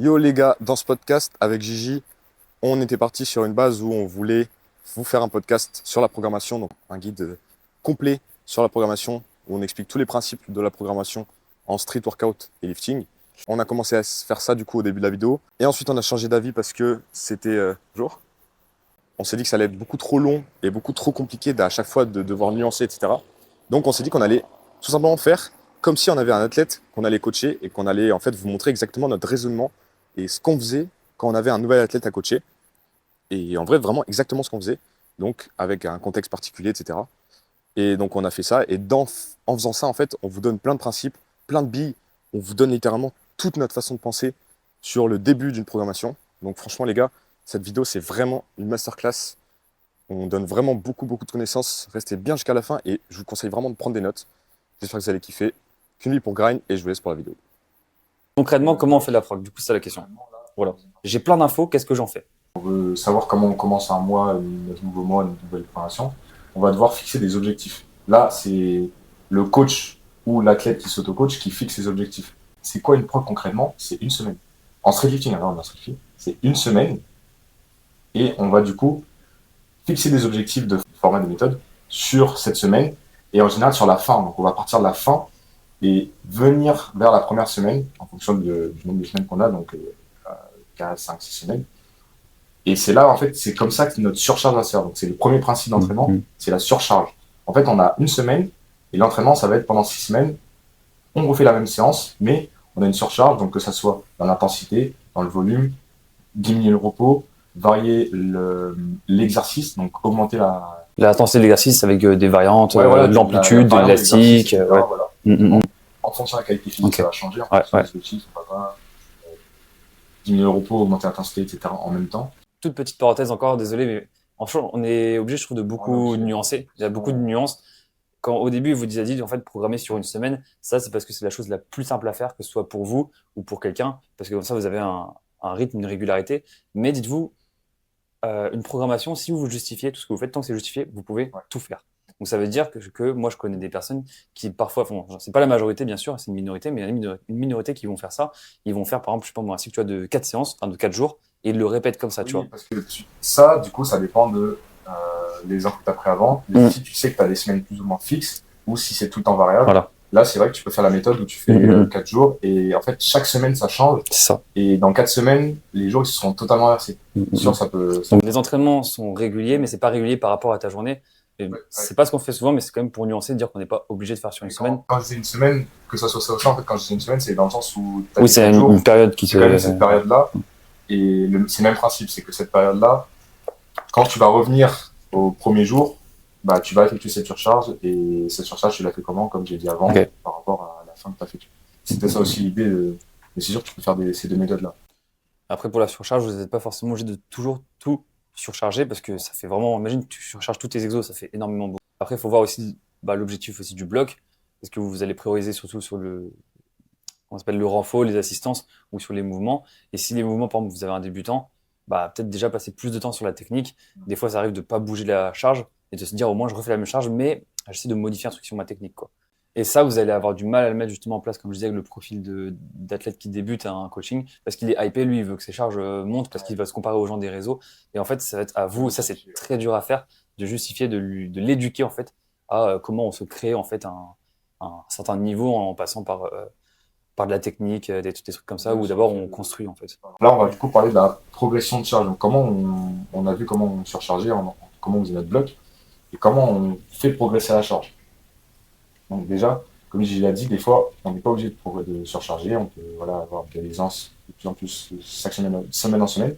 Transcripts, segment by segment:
Yo les gars, dans ce podcast avec Gigi, on était parti sur une base où on voulait vous faire un podcast sur la programmation, donc un guide complet sur la programmation où on explique tous les principes de la programmation en street workout et lifting. On a commencé à faire ça du coup au début de la vidéo et ensuite on a changé d'avis parce que c'était on s'est dit que ça allait être beaucoup trop long et beaucoup trop compliqué à chaque fois de devoir nuancer, etc. Donc on s'est dit qu'on allait tout simplement faire comme si on avait un athlète qu'on allait coacher et qu'on allait en fait vous montrer exactement notre raisonnement et ce qu'on faisait quand on avait un nouvel athlète à coacher. Et en vrai, vraiment exactement ce qu'on faisait, donc avec un contexte particulier, etc. Et donc on a fait ça, et en faisant ça, en fait, on vous donne plein de principes, plein de billes, on vous donne littéralement toute notre façon de penser sur le début d'une programmation. Donc franchement les gars, cette vidéo c'est vraiment une masterclass. On donne vraiment beaucoup de connaissances. Restez bien jusqu'à la fin et je vous conseille vraiment de prendre des notes. J'espère que vous allez kiffer. Qu'une vie pour grind et je vous laisse pour la vidéo. Concrètement, comment on fait la prog? Du coup, c'est la question. Voilà. J'ai plein d'infos, qu'est-ce que j'en fais? Savoir comment on commence un mois, un nouveau mois, une nouvelle préparation, on va devoir fixer des objectifs. Là, c'est le coach ou l'athlète qui s'auto-coach qui fixe ses objectifs. C'est quoi une prog concrètement? C'est une semaine. En street lifting, alors en street lifting, c'est une semaine et on va du coup fixer des objectifs de format de méthode sur cette semaine et en général sur la fin. Donc on va partir de la fin et venir vers la première semaine en fonction du nombre de semaines qu'on a, donc 4, 5, 6 semaines. Et c'est là, en fait, c'est comme ça que notre surcharge va se faire. Donc, c'est le premier principe d'entraînement, c'est la surcharge. En fait, on a une semaine, et l'entraînement, ça va être pendant 6 semaines. On refait la même séance, mais on a une surcharge, donc que ça soit dans l'intensité, dans le volume, diminuer le repos, varier l'exercice, donc augmenter L'intensité de l'exercice avec des variantes, voilà, de l'amplitude, de l'élastique. Ouais. Voilà. En fonction de la qualité physique, Okay. ça va changer. En fonction des objectifs, on va diminuer le repos, augmenter l'intensité, etc. en même temps. Toute petite parenthèse encore, désolé, mais franchement, on est obligé, je trouve, de beaucoup nuancer. Il y a beaucoup de nuances. Quand au début, vous dit, en fait, programmer sur une semaine, ça, c'est parce que c'est la chose la plus simple à faire, que ce soit pour vous ou pour quelqu'un, parce que comme ça, vous avez un rythme, une régularité. Mais dites-vous, une programmation, si vous justifiez tout ce que vous faites, tant que c'est justifié, vous pouvez tout faire. Donc ça veut dire que moi je connais des personnes qui parfois font, c'est pas la majorité bien sûr, c'est une minorité, mais une minorité qui vont faire ça. Ils vont faire par exemple, je sais pas moi, un cycle tu vois, de 4 séances, enfin de 4 jours, et ils le répètent comme ça, tu vois. Parce que ça, du coup, ça dépend de les infos que tu as pris avant. Si tu sais que tu as des semaines plus ou moins fixes, ou si c'est tout le temps variable. Voilà. Là, c'est vrai que tu peux faire la méthode où tu fais 4 jours, et en fait, chaque semaine, ça change. C'est ça. Et dans 4 semaines, les jours, ils seront totalement inversés. Sûr, ça peut... Donc les entraînements sont réguliers, mais c'est pas régulier par rapport à ta journée. C'est pas ce qu'on fait souvent, mais c'est quand même pour nuancer, de dire qu'on n'est pas obligé de faire sur une semaine. Quand je dis une semaine, que ça soit ça aussi, en fait, quand je dis une semaine, c'est dans le sens où oui, c'est une période qui se... quand même cette période-là, et c'est le même principe, c'est que cette période-là, quand tu vas revenir au premier jour, bah, tu vas effectuer cette surcharge, et cette surcharge, tu l'as fait comment, comme j'ai dit avant, par rapport à la fin que tu as fait. C'était ça aussi l'idée, mais c'est sûr que tu peux faire ces deux méthodes-là. Après, pour la surcharge, vous n'êtes pas forcément obligé de toujours tout surcharger, parce que ça fait vraiment, imagine, tu surcharges tous tes exos, ça fait énormément beaucoup. Après, il faut voir aussi l'objectif aussi du bloc, parce que vous allez prioriser surtout sur on s'appelle le renfort, les assistances, ou sur les mouvements. Et si les mouvements, par exemple, vous avez un débutant, bah, peut-être déjà passer plus de temps sur la technique. Des fois, ça arrive de pas bouger la charge et de se dire au moins je refais la même charge, mais j'essaie de modifier un truc sur ma technique, quoi. Et ça, vous allez avoir du mal à le mettre justement en place, comme je disais, avec le profil d'athlète qui débute à un coaching, parce qu'il est hypé, lui, il veut que ses charges montent, parce qu'il va se comparer aux gens des réseaux. Et en fait, ça va être à vous, ça c'est très dur à faire, de justifier, de l'éduquer en fait à comment on se crée en fait un certain niveau en passant par de la technique, des trucs comme ça, où d'abord on construit en fait. Là, on va du coup parler de la progression de charge. Donc, comment on a vu comment on surchargeait, comment on faisait notre bloc, et comment on fait progresser la charge. Donc déjà, comme je l'ai dit, des fois, on n'est pas obligé de surcharger, on peut avoir de l'aisance de plus en plus chaque semaine en semaine.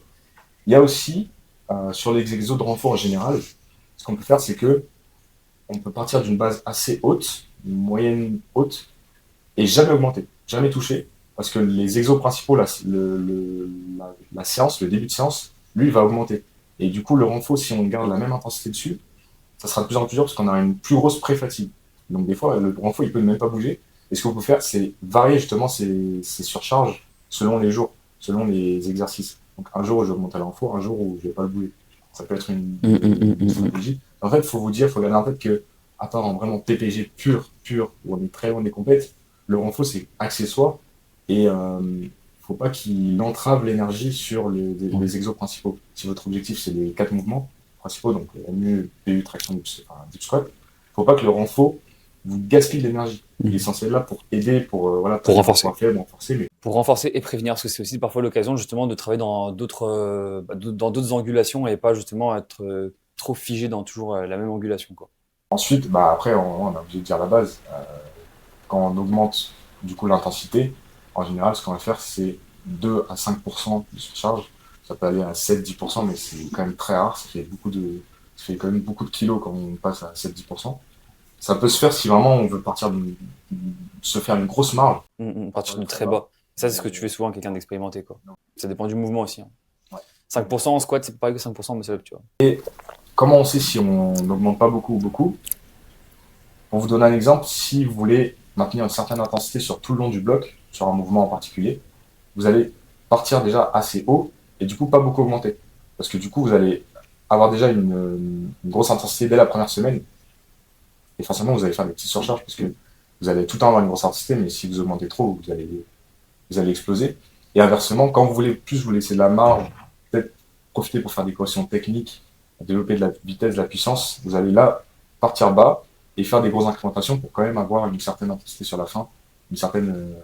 Il y a aussi, sur les exos de renfort en général, ce qu'on peut faire, c'est que on peut partir d'une base assez haute, une moyenne haute, et jamais augmenter, jamais toucher, parce que les exos principaux, la séance, le début de séance, lui, il va augmenter. Et du coup, le renfort, si on garde la même intensité dessus, ça sera de plus en plus dur parce qu'on a une plus grosse pré-fatigue. Donc des fois, le renfort, il peut même pas bouger. Et ce qu'on peut faire, c'est varier justement ces surcharges selon les jours, selon les exercices. Donc un jour où je vais augmenter le renfort, un jour où je vais pas le bouger. Ça peut être une stratégie. En fait, il faut regarder en fait que, à part en vraiment PPG pur, où on est très loin des compètes, le renfort, c'est accessoire. Et faut pas qu'il entrave l'énergie sur les exos principaux. Si votre objectif, c'est les 4 mouvements principaux, donc MU, PU, traction, deep squat, faut pas que le renfort vous gaspille de l'énergie. Il est censé être là pour aider, Pour renforcer. renforcer, mais Pour renforcer et prévenir, parce que c'est aussi parfois l'occasion justement de travailler dans d'autres angulations et pas justement être trop figé dans toujours la même angulation, quoi. ensuite, bah, après, on a obligé de dire la base. Quand on augmente du coup l'intensité, en général, ce qu'on va faire, c'est 2 à 5% de surcharge. Ça peut aller à 7-10%, mais c'est quand même très rare. Ça fait quand même beaucoup de kilos quand on passe à 7-10%. Ça peut se faire si vraiment on veut se faire une grosse marge. Partir de très bas. Ça, c'est ce que tu fais souvent à quelqu'un d'expérimenté, quoi. Ça dépend du mouvement aussi, hein. Ouais. 5% en squat, c'est pareil que 5% en muscle-up, tu vois. Comment on sait si on n'augmente pas beaucoup ou beaucoup? Pour vous donner un exemple, si vous voulez maintenir une certaine intensité sur tout le long du bloc, sur un mouvement en particulier, vous allez partir déjà assez haut et du coup pas beaucoup augmenter. Parce que du coup, vous allez avoir déjà une grosse intensité dès la première semaine. Et forcément, vous allez faire des petites surcharges parce que vous allez tout le temps avoir une grosse intensité, mais si vous augmentez trop, vous allez exploser. Et inversement, quand vous voulez plus vous laisser de la marge, peut-être profiter pour faire des corrections techniques, développer de la vitesse, de la puissance, vous allez là partir bas et faire des grosses incrémentations pour quand même avoir une certaine intensité sur la fin, une certaine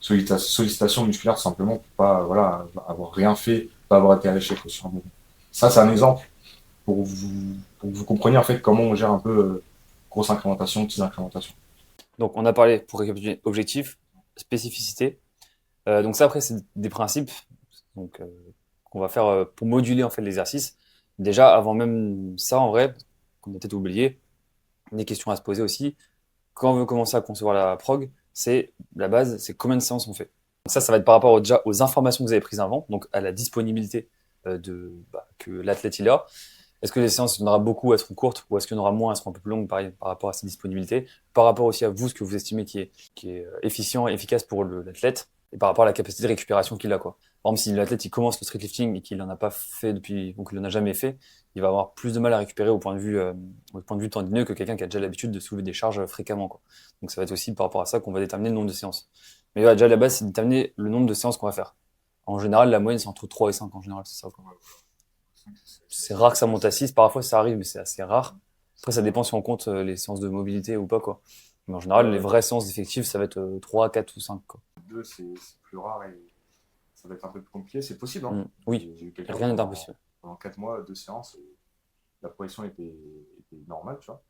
sollicitation musculaire tout simplement pour pas avoir rien fait, pas avoir été à l'échec sur un moment. Ça, c'est un exemple pour que vous compreniez en fait comment on gère un peu grosse incrémentation, petite incrémentation. Donc, on a parlé, pour récapituler, objectif, spécificité. Donc ça, après, c'est des principes donc, qu'on va faire pour moduler en fait l'exercice. Déjà, avant même ça, en vrai, qu'on a peut-être oublié, des questions à se poser aussi. Quand on veut commencer à concevoir la prog, c'est la base, c'est combien de séances on fait. Donc ça va être par rapport déjà aux informations que vous avez prises avant, donc à la disponibilité que l'athlète il a. Est-ce que les séances, il y en aura beaucoup, elles seront courtes, ou est-ce qu'il y en aura moins, elles seront un peu plus longues, pareil, par rapport à ses disponibilités, par rapport aussi à vous, ce que vous estimez qui est efficient et efficace pour l'athlète, et par rapport à la capacité de récupération qu'il a, quoi. Par exemple, si l'athlète il commence le street lifting et qu'il n'en a pas fait depuis, donc il n'en a jamais fait, il va avoir plus de mal à récupérer au point de vue tendineux que quelqu'un qui a déjà l'habitude de soulever des charges fréquemment, quoi. Donc ça va être aussi par rapport à ça qu'on va déterminer le nombre de séances. Mais voilà, déjà, la base, c'est de déterminer le nombre de séances qu'on va faire. En général, la moyenne, c'est entre 3 et 5, en général, c'est ça, quoi. C'est rare que ça monte à 6, parfois ça arrive, mais c'est assez rare. Après, ça dépend si on compte les séances de mobilité ou pas, quoi. Mais en général, les vraies séances d'effectifs, ça va être 3, 4 ou 5, quoi. 2, c'est plus rare et ça va être un peu plus compliqué. C'est possible, hein. Oui, J'ai eu quelqu'un rien n'est impossible. pendant 4 mois, 2 séances, et la progression était normale, tu vois.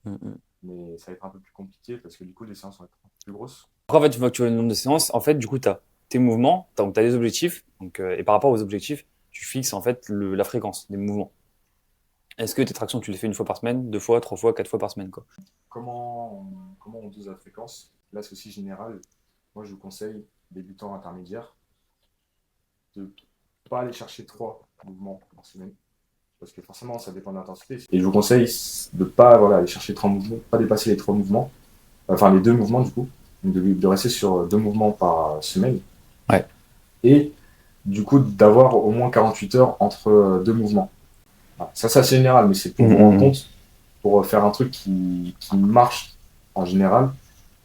Mais ça va être un peu plus compliqué parce que du coup, les séances vont être un peu plus grosses. Après, en fait, une fois que tu as le nombre de séances, en fait, du coup, tu as tes mouvements, tu as des objectifs, donc, et par rapport aux objectifs, tu fixes en fait la fréquence des mouvements. Est-ce que tes tractions, tu les fais une fois par semaine, 2 fois, 3 fois, 4 fois par semaine, quoi? Comment on dose la fréquence? Là, c'est aussi général. Moi, je vous conseille, débutants intermédiaires, de ne pas aller chercher 3 mouvements par semaine. Parce que forcément, ça dépend de l'intensité. Et je vous conseille de ne pas aller chercher 3 mouvements, pas dépasser les 3 mouvements, enfin les 2 mouvements du coup, de rester sur 2 mouvements par semaine. Ouais. Et du coup, d'avoir au moins 48 heures entre 2 mouvements. Ça, c'est assez général, mais c'est pour vous rendre compte, pour faire un truc qui marche en général,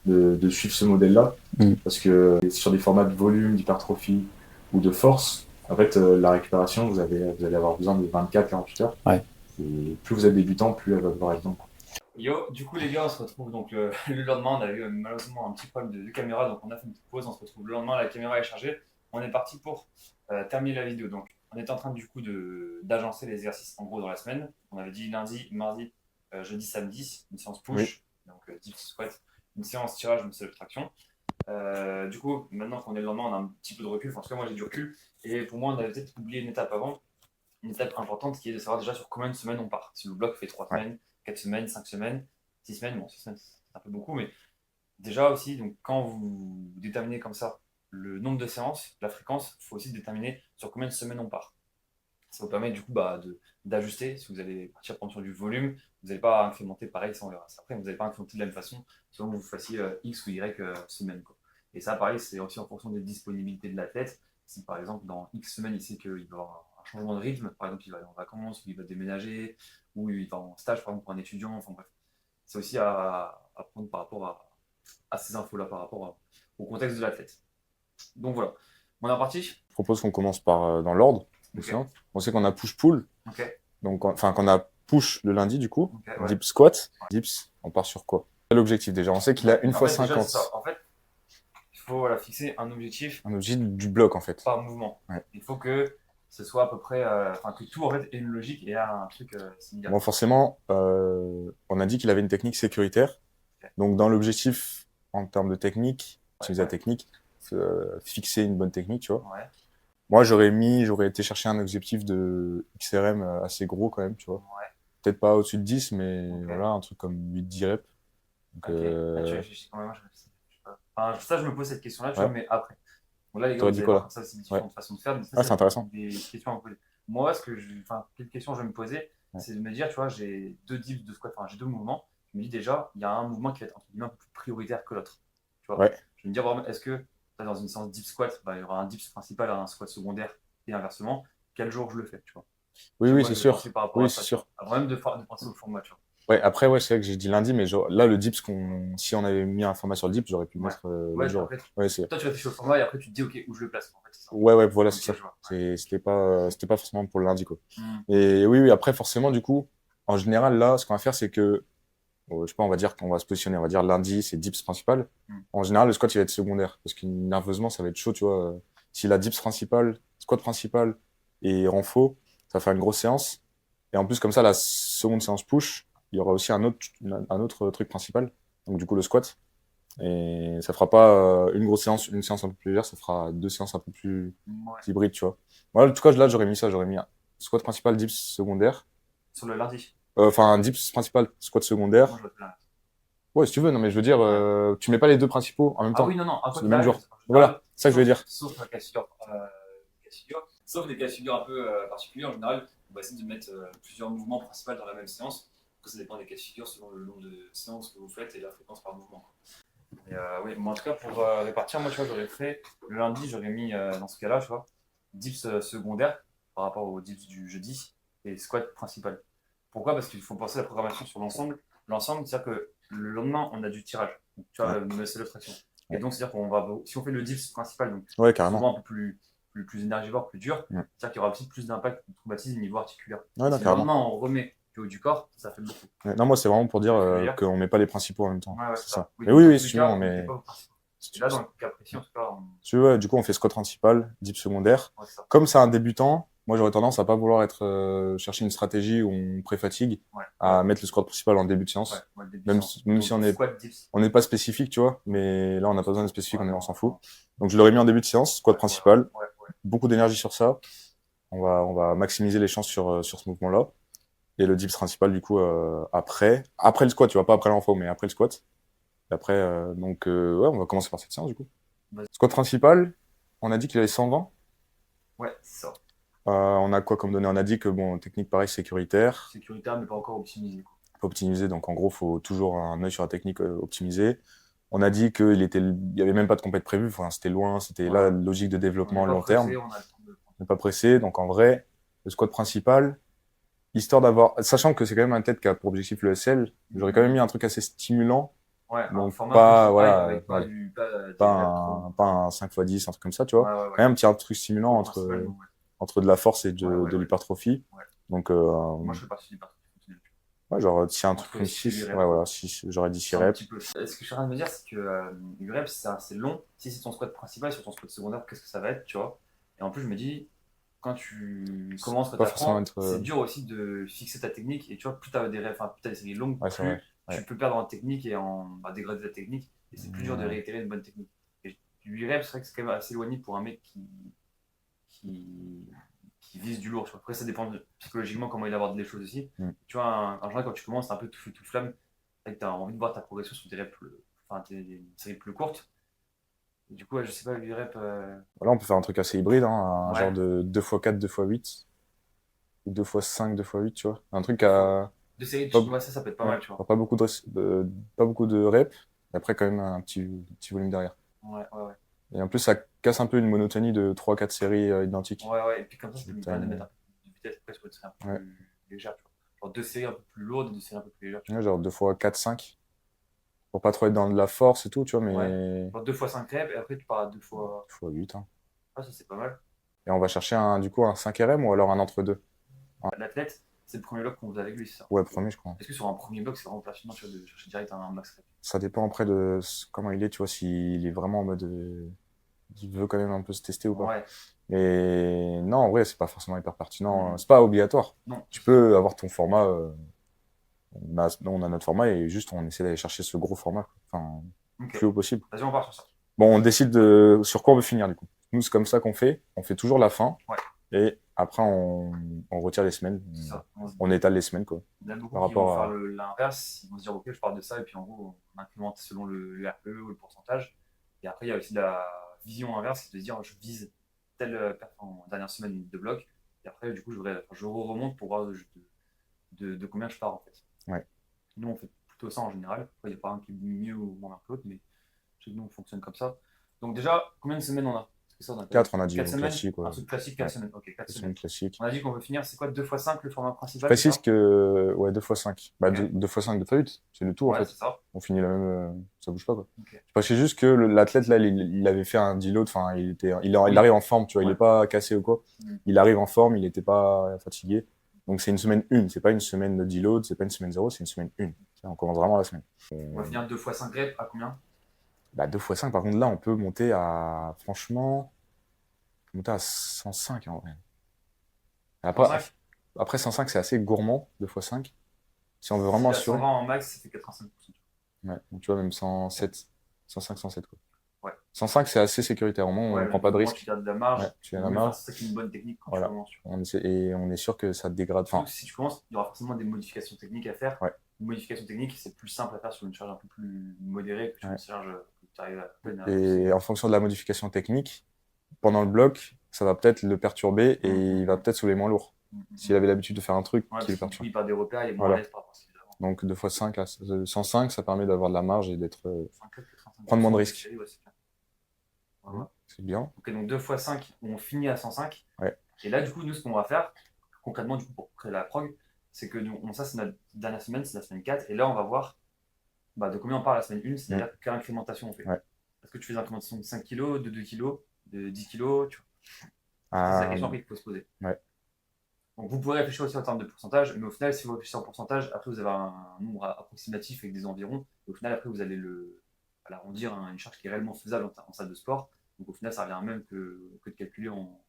de suivre ce modèle-là. Parce que sur des formats de volume, d'hypertrophie ou de force, en fait, la récupération, vous allez avoir besoin de 24-48 heures. Ouais. Et plus vous êtes débutant, plus elle va devoir être longue. Yo, du coup, les gars, on se retrouve donc le lendemain. On a eu malheureusement un petit problème de caméra, donc on a fait une petite pause. On se retrouve le lendemain, la caméra est chargée. On est parti pour terminer la vidéo. Donc, on est en train du coup d'agencer les exercices en gros dans la semaine. On avait dit lundi, mardi, jeudi, samedi, une séance push, donc dips, squat, une séance tirage, une seule traction. Du coup, maintenant qu'on est le lendemain, on a un petit peu de recul. Enfin, en tout cas, moi j'ai du recul. Et pour moi, on avait peut-être oublié une étape avant, une étape importante qui est de savoir déjà sur combien de semaines on part. Si le bloc fait 3 semaines, 4 semaines, 5 semaines, 6 semaines, bon, 6 semaines c'est un peu beaucoup, mais déjà aussi, donc quand vous déterminez comme ça le nombre de séances, la fréquence, il faut aussi déterminer sur combien de semaines on part. Ça vous permet du coup d'ajuster. Si vous allez partir prendre sur du volume, vous n'allez pas incrémenter pareil, ça on verra. Après, vous n'allez pas incrémenter de la même façon selon que vous fassiez X ou Y semaines, quoi. Et ça, pareil, c'est aussi en fonction des disponibilités de l'athlète. Si par exemple, dans X semaines, il sait qu'il va avoir un changement de rythme, par exemple, il va aller en vacances, ou il va déménager, ou il va en stage, par exemple, pour un étudiant, enfin bref. C'est aussi à prendre par rapport à ces infos-là, par rapport au contexte de l'athlète. Donc voilà. On est parti? Je propose qu'on commence par dans l'ordre. Ok. On sait qu'on a push-pull, Ok. donc enfin qu'on a push le lundi du coup, Ok, ouais. dip squat, dips, on part sur quoi? Quel l'objectif déjà? On sait qu'il a une En fois fait, déjà, c'est 50, ça. En fait, il faut voilà, fixer un objectif un objectif du bloc en fait. par mouvement. Ouais. Il faut que ce soit à peu près, enfin, que tout en fait ait une logique et a un truc similaire. Bon, forcément, on a dit qu'il avait une technique sécuritaire. Ok. Donc, dans l'objectif, en termes de technique, utiliser la Ouais. technique, fixer une bonne technique, tu vois. Ouais. Moi, j'aurais été chercher un objectif de XRM assez gros quand même, tu vois. Ouais. Peut-être pas au-dessus de 10, mais Ok. voilà, un truc comme 8-10 reps. Donc, Ok. Ah, tu réfléchis quand même, je réfléchis. Je sais pas. Enfin, ça, je me pose cette question-là, tu ouais. vois, mais après. Bon, là, les gars, T'aurais vous dit allez quoi voir là? comme ça, c'est Ouais. différentes façons de faire. Mais ça, Ah, c'est intéressant. des questions à me poser. Moi, enfin, quelle question je vais me poser, Ouais. c'est de me dire, tu vois, j'ai deux dips de squat, enfin, j'ai deux mouvements. Je me dis déjà, il y a un mouvement qui va être entre guillemets un peu plus prioritaire que l'autre. Tu vois, Ouais. je vais me dire, vraiment, est-ce que là, dans une séance dip squat, bah, il y aura un dips principal, un squat secondaire et inversement. Quel jour je le fais, tu vois. Oui, oui, Moi, c'est je vais sûr. penser par rapport Oui, à c'est ça, tu vois. sûr. Avant même de penser au format, tu vois. Ouais, après, ouais, c'est vrai que j'ai dit lundi, mais là, le dips, si on avait mis un format sur le dips, j'aurais pu le Ouais. mettre Ouais, le jour. après, Ouais, c'est. toi, tu réfléchis au format et après, tu te dis, ok, où je le place, en fait, c'est ça. Ouais, ouais, voilà, Ok, c'est ça. je vois. C'était pas forcément pour le lundi, quoi. Hmm. Et oui, oui, après, forcément, du coup, en général, là, ce qu'on va faire, c'est que, je sais pas, on va dire qu'on va se positionner, on va dire lundi, c'est dips principal. Hmm. En général, le squat, il va être secondaire, parce que nerveusement, ça va être chaud, tu vois. Si la dips principale, squat principal et renfo, ça va faire une grosse séance. Et en plus, comme ça, la seconde séance push, il y aura aussi un autre truc principal. Donc, du coup, le squat. Et ça fera pas une séance un peu plus légère, ça fera deux séances un peu plus Ouais. hybrides, tu vois. Moi, en tout cas, là, j'aurais mis ça, j'aurais mis un squat principal, dips secondaire. Sur le lundi. Enfin, un dips principal, squat secondaire. Moi, je le fais là. Ouais, si tu veux, non, mais je veux dire, Ouais. tu mets pas les deux principaux en même Ah temps, oui, non, non, sur après, le même là, jour. en Voilà, général, c'est ça que je veux dire. sauf un cas de figure, sauf des cas de figure un peu particuliers, en général, on va essayer de mettre plusieurs mouvements principaux dans la même séance. Après, ça dépend des cas de figure selon le nombre de séances que vous faites et la fréquence par mouvement. Et, oui, moi, en tout cas, pour répartir, moi, tu vois, j'aurais fait le lundi, j'aurais mis dans ce cas-là, tu vois, dips secondaire par rapport aux dips du jeudi et squat principal. Pourquoi? Parce qu'il faut penser à la programmation sur l'ensemble. L'ensemble, c'est-à-dire que le lendemain, on a du tirage. Donc, tu vois, Ouais, muscle up traction. Et ouais. donc, c'est-à-dire qu'on va, si on fait le dips principal, donc Ouais, carrément. souvent un peu plus énergivore, plus dur, Ouais, c'est-à-dire qu'il y aura aussi plus d'impact de traumatisme au niveau articulaire. ouais, non, Si le carrément. lendemain, on remet du haut du corps, ça fait beaucoup. Ouais, non, moi, c'est vraiment pour dire Tu vois ce que je veux dire? qu'on met pas les principaux en même temps. Ouais, ouais, C'est c'est ça. ça. Oui, Mais donc oui, dans oui, tous si les tu veux, cas, on ne mettait pas vos principaux. Et là, dans le cas précis, en tout cas, si tu veux, du coup, on fait squat principal, dips secondaire. ouais, c'est ça. Comme c'est un débutant, moi j'aurais tendance à pas vouloir chercher une stratégie où on pré-fatigue, Ouais, à mettre le squat principal en début de ouais, séance. ouais, le début de Même, séance. même Donc, si squat, dips. on n'est pas spécifique, tu vois, mais là on n'a pas besoin de spécifique, Ouais, on non, s'en fout. non. Donc je l'aurais mis en début de séance, squat Ouais, principal, ouais, ouais. beaucoup d'énergie sur ça. On va maximiser les chances sur ce mouvement-là. Et le dips principal, du coup, après le squat, tu vois, pas après l'info, mais après le squat. Et après, ouais, on va commencer par cette séance, du coup. Vas-y. Squat principal, on a dit qu'il avait 120. Ouais, c'est ça. On a quoi comme données? On a dit que, bon, technique pareil, sécuritaire, Sécuritaire, mais pas encore optimisé, quoi. pas optimisé, donc en gros, faut toujours un œil sur la technique optimisée. On a dit il y avait même pas de compète prévue, enfin, c'était loin, c'était là, Voilà. logique de On n'est développement pas long pressé, terme. on a le temps de prendre. On n'est pas pressé, donc en vrai, le squat principal, histoire d'avoir, sachant que c'est quand même un tête qui a pour objectif le SL, j'aurais quand même mis un truc assez stimulant, Ouais, un donc format pas, petit high voilà, avec ouais, pas pas des reps trop. pas un 5x10, un truc comme ça, tu Ouais, vois. ouais, Quand ouais. même un petit truc stimulant Squat principal, non, ouais. entre de la force et Ouais, ouais, de ouais. l'hypertrophie. Ouais. Donc, Moi, je fais partie du parti fonctionnel. ouais, genre, si un truc Entre comme 6 et 8 6, reps. ouais, voilà, 6, j'aurais dit 6 C'est un reps. petit peu. Ce que je suis en train de me dire, c'est que 8 reps, c'est long. Si c'est ton squat principal, sur ton squat secondaire, qu'est-ce que ça va être, tu vois? Et en plus, je me dis, quand tu commences, quand Pas tu forcément apprends, être, c'est dur aussi de fixer ta technique. Et tu vois, plus tu as des reps, enfin, plus tu as des séries longues, ouais, c'est vrai. plus Ouais. tu peux perdre en technique et dégrader ta technique. Et c'est plus dur de Ouais. réitérer une bonne technique. Et 8 reps, c'est vrai que c'est quand même assez éloigné pour un mec qui, qui vise du lourd. Tu vois. Après, ça dépend psychologiquement comment il aborde les choses aussi. Mm. Tu vois, en général, quand tu commences, c'est un peu tout feu, tout flamme. Tu as envie de voir ta progression sur des reps, enfin, des séries plus courtes. Et du coup, ouais, je sais pas, 8 reps. Voilà, on peut faire un truc assez hybride, hein, un genre Ouais. de 2x4, 2x8, ou 2x5, 2x8, tu vois. Un truc Faut- à Deux séries, pas, ouais, ça peut être pas ouais, mal, tu vois. pas beaucoup pas beaucoup de reps, et après quand même un petit volume derrière. Ouais, ouais, ouais. Et en plus, ça casse un peu une monotonie de 3-4 séries identiques. Ouais, ouais. Et puis comme ça Tu peut me t'as permettre de une- mettre un peu de vitesse après sur une série un peu Ouais, plus légère, tu vois. Genre deux séries un peu plus lourdes et deux séries un peu plus légères, tu ouais, genre 2x4, 5, pour pas trop être dans de la force et tout, tu vois, vois. Ouais. mais Genre 2 fois 5 reps et après tu pars à 2 fois. 2x8, hein. Ah, ça, c'est pas mal. Et on va chercher du coup un 5 RM ou alors un entre-deux. L'athlète, c'est le premier bloc qu'on faisait avec lui, c'est ça. Ouais, premier, je crois. Est-ce que sur un premier bloc, c'est vraiment pertinent, tu vois, de chercher direct un max rep? Ça dépend après de comment il est, tu vois, s'il est vraiment en mode. Il veut quand même un peu se tester ou pas. Ouais, Mais non, en vrai, c'est pas forcément hyper pertinent. Mhm. C'est pas obligatoire. non. Tu peux avoir ton format. On a notre format et juste on essaie d'aller chercher ce gros format, quoi. Enfin, Ok. plus haut possible. Vas-y, on part sur ça. Bon, on décide sur quoi on veut finir du coup. Nous, c'est comme ça qu'on fait. On fait toujours la fin. Ouais. Et après, on retire les semaines. C'est ça. On étale les semaines, quoi. Il y en a beaucoup Par qui vont rapport faire l'inverse. Ils vont se dire, OK, je parle de ça, et puis en gros, on incrémente selon le RPE ou le pourcentage. Et après, il y a aussi la vision inverse, qui est de dire, je vise telle perf en dernière semaine de bloc. Et après, du coup, je remonte pour voir de combien je pars, en fait. Ouais. Nous, on fait plutôt ça en général. Après, il n'y a pas un qui est mieux ou moins bien que l'autre, mais chez nous, on fonctionne comme ça. Donc, déjà, combien de semaines on a? Parce que ça, on a 4, on a dit 4 semaines. classique. Ouais. Un truc classique, 4 Ouais. semaines. Ok, 4 C'est semaines. une classique. On a dit qu'on veut finir, c'est quoi, 2x5 le format Je principal? précise c'est ça que, ouais, 2x5. Bah, Ok. 2x5 de feuilles, c'est le tout en Ouais, fait. c'est ça. On finit la même, ça bouge pas quoi. Ok. Je précise juste que l'athlète là, il avait fait un deload, enfin, il Oui. arrive en forme, tu vois, il Ouais. est pas cassé ou quoi. Mm. Il arrive en forme, il était pas fatigué. Donc c'est une semaine 1, c'est pas une semaine de deload, c'est pas une semaine 0, c'est une semaine 1. On commence vraiment la semaine. On va finir 2x5 reps à combien? Bah, 2x5, par contre, là, on peut monter à, franchement, on peut monter à 105 en vrai. Après, 105? après 105, c'est assez gourmand, 2x5. Si on veut Si vraiment t'as assurer. 120 en max, ça fait 85%. Ouais, donc tu vois, même 107, 105, 107, quoi. Ouais. 105, c'est assez sécuritaire. Au moins, on Ouais, ne prend mais pas de au moins, tu risque. gardes de la marge. Ouais, tu as Il la vaut mieux faire marge. ça qu'une bonne technique quand tu Voilà. commences. Et on est sûr que ça dégrade. Surtout Enfin, que si tu commences, il y aura forcément des modifications techniques à faire. ouais, Une modification technique, c'est plus simple à faire sur une charge un peu plus modérée que sur ouais. une charge que tu arrives à peine à Et pousser. en fonction de la modification technique, pendant le bloc, ça va peut-être le perturber et il va Mhm. peut-être soulever moins lourd. S'il avait l'habitude de faire un truc Ouais, qui parce le que du coup, perturbe. il part des repères, il est moins à Voilà. l'aise par rapport à ce qu'il faisait avant. Donc 2x5, là, 105, ça permet d'avoir de la marge et d'être, 5, prendre moins de 85% risques. série, ouais, c'est bien. Voilà. C'est bien. Ok, donc 2x5, on finit à 105. Ouais. Et là, du coup, nous, ce qu'on va faire, concrètement, du coup, pour créer la prog, c'est que ça, c'est notre dernière semaine, c'est la semaine 4. Et là, on va voir de combien on part la semaine 1, c'est-à-dire quelle incrémentation on fait. Ouais. Est-ce que tu fais des incrémentations de 5 kg, de 2 kg, de 10 kg, tu vois. C'est la question Euh, après qu'il faut se poser. ouais. Donc, vous pouvez réfléchir aussi en termes de pourcentage, mais au final, si vous réfléchissez en pourcentage, après, vous avez un nombre approximatif avec des environs. Et au final, après, vous allez l'arrondir à une charge qui est réellement faisable en salle de sport. Donc, au final, ça revient même que de calculer en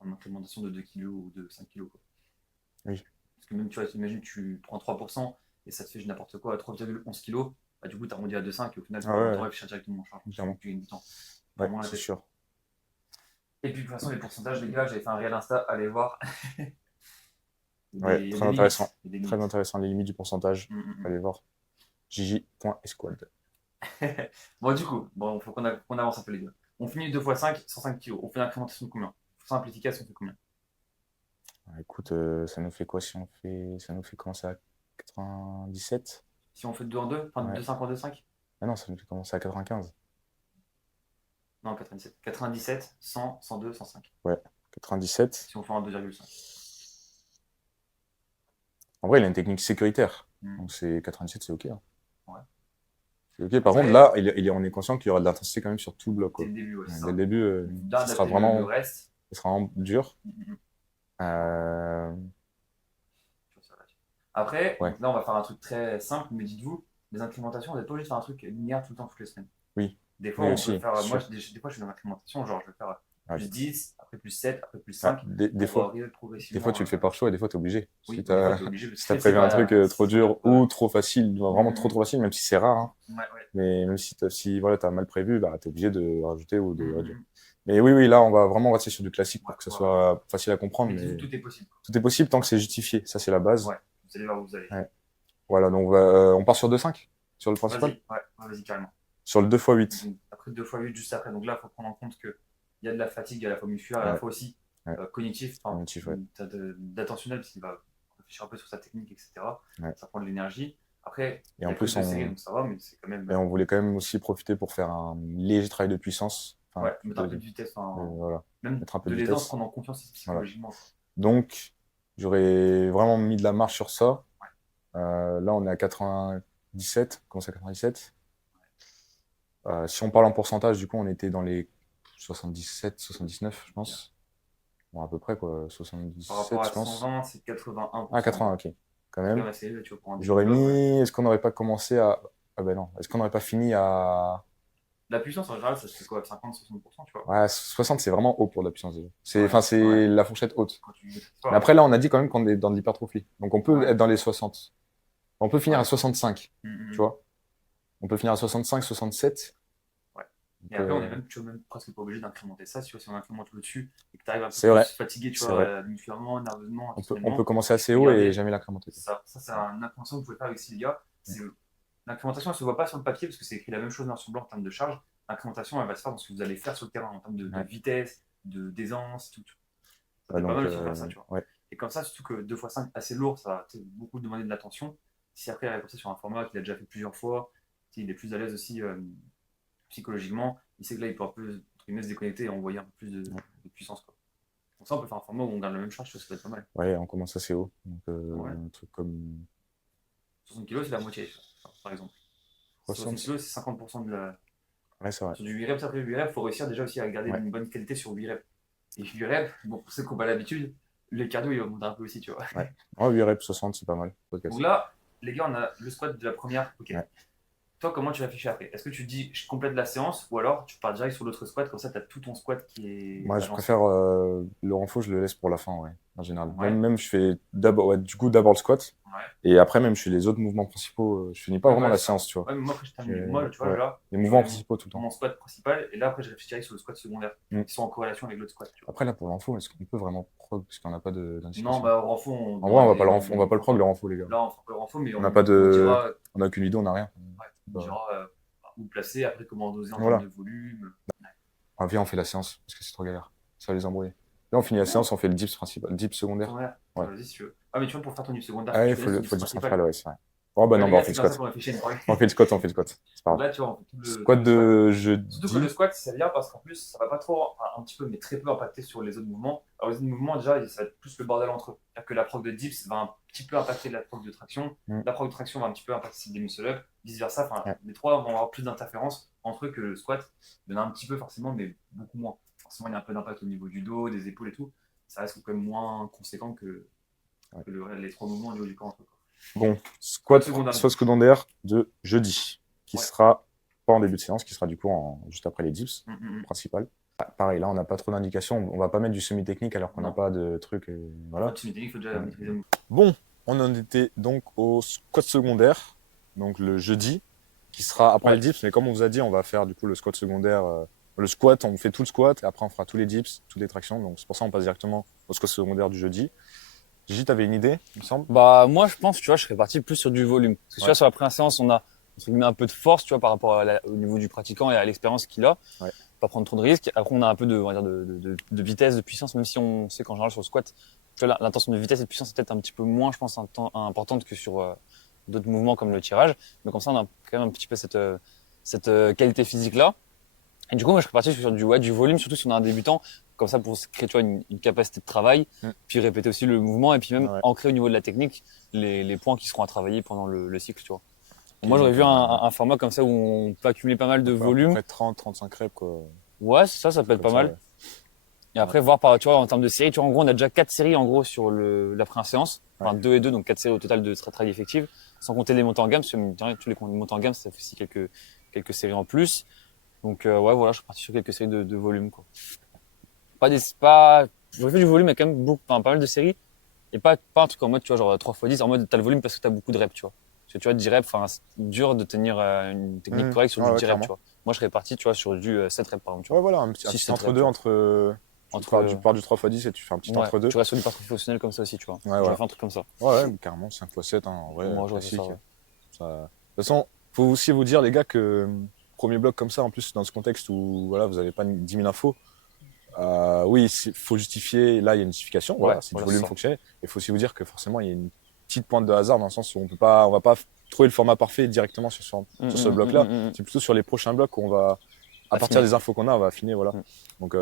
incrémentation de 2 kg ou de 5 kg. Oui. Parce que même, tu vois, imagine, tu prends 3% et ça te fait n'importe quoi, 3,11 kg. Bah, du coup, tu arrondis à 2,5 et au final, tu Ah ouais, aurais réfléchir directement en charge. clairement. Tu gagnes du temps. Ouais, Moins la c'est tête. sûr. Et puis, de toute façon, les pourcentages, les gars, j'avais fait un réel Insta, allez voir. Ouais, Il y a très des intéressant. limites. Il y a des Très limites. intéressant, les limites du pourcentage. Mm. Allez voir. Gigi.esquad. Bon, du coup, il faut qu'on avance un peu les gars. On finit 2x5, 105 kg. On fait l'incrémentation de combien? Simple, efficace, on fait combien? Écoute, ça nous fait quoi si on fait. Ça nous fait commencer à 97? Si on fait 2 en 2, enfin Ouais. 2,5 en 2,5? Ah non, ça nous fait commencer à 95. Non, 97. 97, 100, 102, 105. Ouais, 97. Si on fait en 2,5. En vrai, il a une technique sécuritaire. Mm. Donc c'est 97, c'est OK, hein. Ouais. C'est OK. Par Ouais. contre, là, on est conscient qu'il y aura de l'intensité quand même sur tout le bloc, Dès quoi. le début, ouais, c'est Dès ça. le début, ça sera D'adapter le vraiment, reste. ça sera vraiment dur. Mm. Euh, Après, Ouais. donc là, on va faire un truc très simple, mais dites-vous, les incrémentations, vous n'êtes pas obligé de faire un truc linéaire tout le temps, toutes les semaines. Oui. Des fois, Oui, on aussi, peut faire. c'est Moi, sûr. des fois, je fais une incrémentation, genre, je vais faire Ouais. plus 10, après plus 7, après plus Ah, 5. des Pour fois, arriver des progressivement. fois, tu le fais par choix et des fois, tu es obligé. Oui, Si des fois, t'as t'es obligé. Parce si que t'as prévu un truc trop dur ou trop facile, vraiment Mhm. trop facile, même si c'est rare, hein. Ouais. Mais même si voilà, t'as mal prévu, bah, t'es obligé de rajouter ou de réduire. Mhm. Mais oui, là, on va vraiment rester sur du classique pour Ouais, que ça ouais. soit facile à comprendre. Mais Mais tout est possible. tout est possible tant que c'est justifié. Ça, c'est la base. Ouais, vous allez voir où vous allez. Ouais. Voilà, donc on part sur 2,5 sur le principal. Vas-y, ouais, vas-y, carrément. Sur le 2x8. Donc, après 2x8 juste après. Donc là, il faut prendre en compte qu'il y a de la fatigue à la fois musculaire et à la Ouais. fois aussi Ouais. cognitif, enfin, Cognitif, ouais. d'attentionnel, parce qu'il va réfléchir un peu sur sa technique, etc. Ouais. Ça prend de l'énergie. Après, Et en plus, de série, donc ça va, mais c'est quand même. et on voulait quand même aussi profiter pour faire un léger travail de puissance. Enfin, Ouais, mettre un peu de vitesse, voilà. même Mettre un peu de de l'aisance, vitesse. prendre en confiance psychologiquement. Donc, j'aurais vraiment mis de la marge sur ça. Là, on est à 97. Comment c'est 97? Si on parle en pourcentage, du coup, on était dans les 77, 79, je pense. Bon, à peu près, quoi. 77, Par rapport à je pense. 120, c'est 81%. Ah, 80, ok. Quand C'est même. quand même assez élevé, tu vois, pour un J'aurais début de bloc, ouais. mis. Est-ce qu'on n'aurait pas commencé à. Ah, ben non. Est-ce qu'on n'aurait pas fini à. La puissance, en général, ça se fait quoi? 50-60%, tu vois. Ouais, 60, c'est vraiment haut pour de la puissance déjà. Ouais, Enfin, c'est ouais. la fourchette haute. Quand tu maîtrises Mais pas, après, là, on a dit quand même qu'on est dans de l'hypertrophie. Donc, on peut ouais. être dans les 60. On peut finir Ouais. à 65, tu vois. On peut finir à 65, 67. Ouais. Donc, Et après, on est même, tu vois, même presque pas obligé d'incrémenter ça. Si on incrémente le dessus et que tu arrives un peu c'est vrai. plus fatigué, tu C'est vois, vrai. musculairement, nerveusement, On intentionnellement, peut commencer assez tu peux haut et garder. jamais l'incrémenter. Ça, c'est une incrémentation que vous pouvez faire avec Cydia. L'incrémentation, elle ne se voit pas sur le papier parce que c'est écrit la même chose noir sur blanc en termes de charge. L'incrémentation, elle va se faire dans ce que vous allez faire sur le terrain en termes de Ouais. vitesse, d'aisance, tout. Ça Ouais, fait pas donc, mal de faire ça, tu vois. ouais. Et comme ça, surtout que 2x5, assez lourd, ça va beaucoup demander de l'attention. Si après, il arrive comme ça sur un format qu'il a déjà fait plusieurs fois, il est plus à l'aise aussi psychologiquement, il sait que là, il peut un peu entre guillemets, se déconnecter et envoyer un peu plus de puissance, quoi. Donc ça, on peut faire un format où on garde la même charge, ça peut être pas mal. Ouais, on commence assez haut. Donc, Ouais. un truc comme 60 kg, c'est la moitié, par exemple. 60 kg, c'est 50% de la. Ouais, c'est vrai. Sur du 8 reps après 8 reps, il faut réussir déjà aussi à garder Ouais. une bonne qualité sur 8 reps. Et 8 reps, bon, pour ceux qui n'ont pas l'habitude, les cardio, il va monter un peu aussi, tu vois. Ouais. Oh, 8 reps, 60, c'est pas mal. Podcast. Donc là, les gars, on a le squat de la première. Ok. Ouais. Toi, comment tu réfléchis après? Est-ce que tu te dis, je complète la séance ou alors tu pars direct sur l'autre squat, comme ça, tu as tout ton squat qui est. Moi, je agencé. préfère le renfort, je le laisse pour la fin, ouais, en général. Ouais. Même, je fais d'abord, ouais, du coup, d'abord le squat. Ouais. Et après, même, je fais les autres mouvements principaux. Je finis pas Ouais, vraiment voilà, la ça. séance, tu vois. Ouais, mais moi, après, je termine. Je- Moi, tu vois, ouais. là, Les je mouvements fais principaux tout le temps. mon squat principal et là, après, je réfléchis direct sur le squat secondaire qui sont en corrélation avec l'autre squat, tu vois. Après, là, pour l'enfo, est-ce qu'on peut vraiment prog parce qu'on n'a pas Non, d'indication? bah, au renfo, En vrai, on va pas le prog, le renfo, les gars. Là, on fera pas le renfo, mais On n'a pas de. on dira, On n'a aucune idée, on n'a rien. ouais, on dira où placer, après comment doser en Voilà. termes de volume. Ah, viens, on fait la séance, parce que c'est trop galère. Ça va les embrouiller. Là, on finit la séance, on fait le dips principal, le dips secondaire. Secondaire. Ouais. Vas-y si tu veux. Ah, mais tu vois, pour faire ton dips secondaire, Ah, tu il connais faut ton le dips dips principal. principal, ouais, c'est vrai. Oh, bah Ouais, non, les bah gars, on fait c'est le comme ça squat. qu'on réfléchit à une parole. On fait le squat, on fait le squat. C'est pas Donc grave. là, tu vois, on fait tout Squat le de Surtout que le jeudi. squat, c'est bien parce qu'en plus, ça va pas trop, un petit peu, mais très peu impacter sur les autres mouvements. Alors, les autres mouvements, déjà, ça va être plus le bordel entre eux. C'est-à-dire que la prog de dips va un petit peu impacter la prog de traction. La prog de traction va un petit peu impacter celle des muscle-up, vice-versa. Enfin, Ouais. les trois vont avoir plus d'interférences entre eux que le squat. Il y en a un petit peu, forcément, mais beaucoup moins. Forcément, il y a un peu d'impact au niveau du dos, des épaules et tout. Ça reste quand même moins conséquent que les trois mouvements au niveau du corps entre eux. Bon, squat Secondaire. secondaire de jeudi, qui Ouais. sera pas en début de séance, qui sera du coup juste après les dips principal. Pareil, là, on n'a pas trop d'indications. On va pas mettre du semi-technique alors qu'on n'a Non. pas de truc. Voilà. Il faut déjà maîtriser. Bon, on en était donc au squat secondaire, donc le jeudi, qui sera après le dips. Mais comme on vous a dit, on va faire du coup le squat secondaire. Le squat, on fait tout le squat et après on fera tous les dips, toutes les tractions. Donc c'est pour ça qu'on passe directement au squat secondaire du jeudi. Gigi, t'avais une idée, il me semble? Bah, moi, je pense, tu vois, je serais parti plus sur du volume. Parce que tu vois, sur la première séance, on a entre guillemets, un peu de force, tu vois, par rapport au niveau du pratiquant et à l'expérience qu'il a. Ouais. Pas prendre trop de risques. Après, on a un peu on va dire de vitesse, de puissance, même si on sait qu'en général, sur le squat, tu vois, l'intention de vitesse et de puissance est peut-être un petit peu moins, je pense, importante que sur d'autres mouvements comme le tirage. Mais comme ça, on a quand même un petit peu cette qualité physique-là. Et du coup, moi, je serais parti sur du volume, surtout si on a un débutant, comme ça, pour créer, tu vois, une capacité de travail, puis répéter aussi le mouvement, et puis même ancrer au niveau de la technique les points qui seront à travailler pendant le cycle, tu vois. Okay, moi, j'aurais vu un format comme ça où on peut accumuler pas mal de volume. Après 30, 35 reps, quoi. Ouais, ça peut être pas mal. Ouais. Et après, voir tu vois, en termes de séries, tu vois, en gros, on a déjà 4 séries, en gros, sur la première séance. Enfin, 2 et 2, donc 4 séries au total de travail effective, sans compter les montées en gamme, parce que tous les montées en gamme, ça fait aussi quelques séries en plus. Donc, ouais, voilà, je suis parti sur quelques séries de volume, quoi. J'aurais fait du volume, mais quand même pas mal de séries. Et pas un truc en mode, tu vois, genre 3x10, en mode, t'as le volume parce que t'as beaucoup de reps, tu vois. Parce que tu vois, 10 reps, c'est dur de tenir une technique correcte sur du 10 reps, tu vois. Moi, je serais parti, tu vois, sur du 7 reps, par exemple. Tu vois. Ouais, voilà, un petit entre-deux, tu pars du 3x10 et tu fais un petit entre-deux. Tu restes sur du parcours professionnel comme ça aussi, tu vois. J'aurais fait un truc comme ça. Ouais, carrément, 5x7, hein, en vrai. Moi, j'aurais fait ça, De toute façon, faut aussi vous dire, les gars, que premier bloc comme ça, en plus, dans ce contexte où voilà, vous n'avez pas 10 000 infos, oui, il faut justifier. Là, il y a une justification. Voilà, c'est du volume fonctionnel. Il faut aussi vous dire que forcément, il y a une petite pointe de hasard dans le sens où on va pas trouver le format parfait directement sur ce bloc-là. C'est plutôt sur les prochains blocs où on va, à partir des infos qu'on a, on va affiner. Voilà. Donc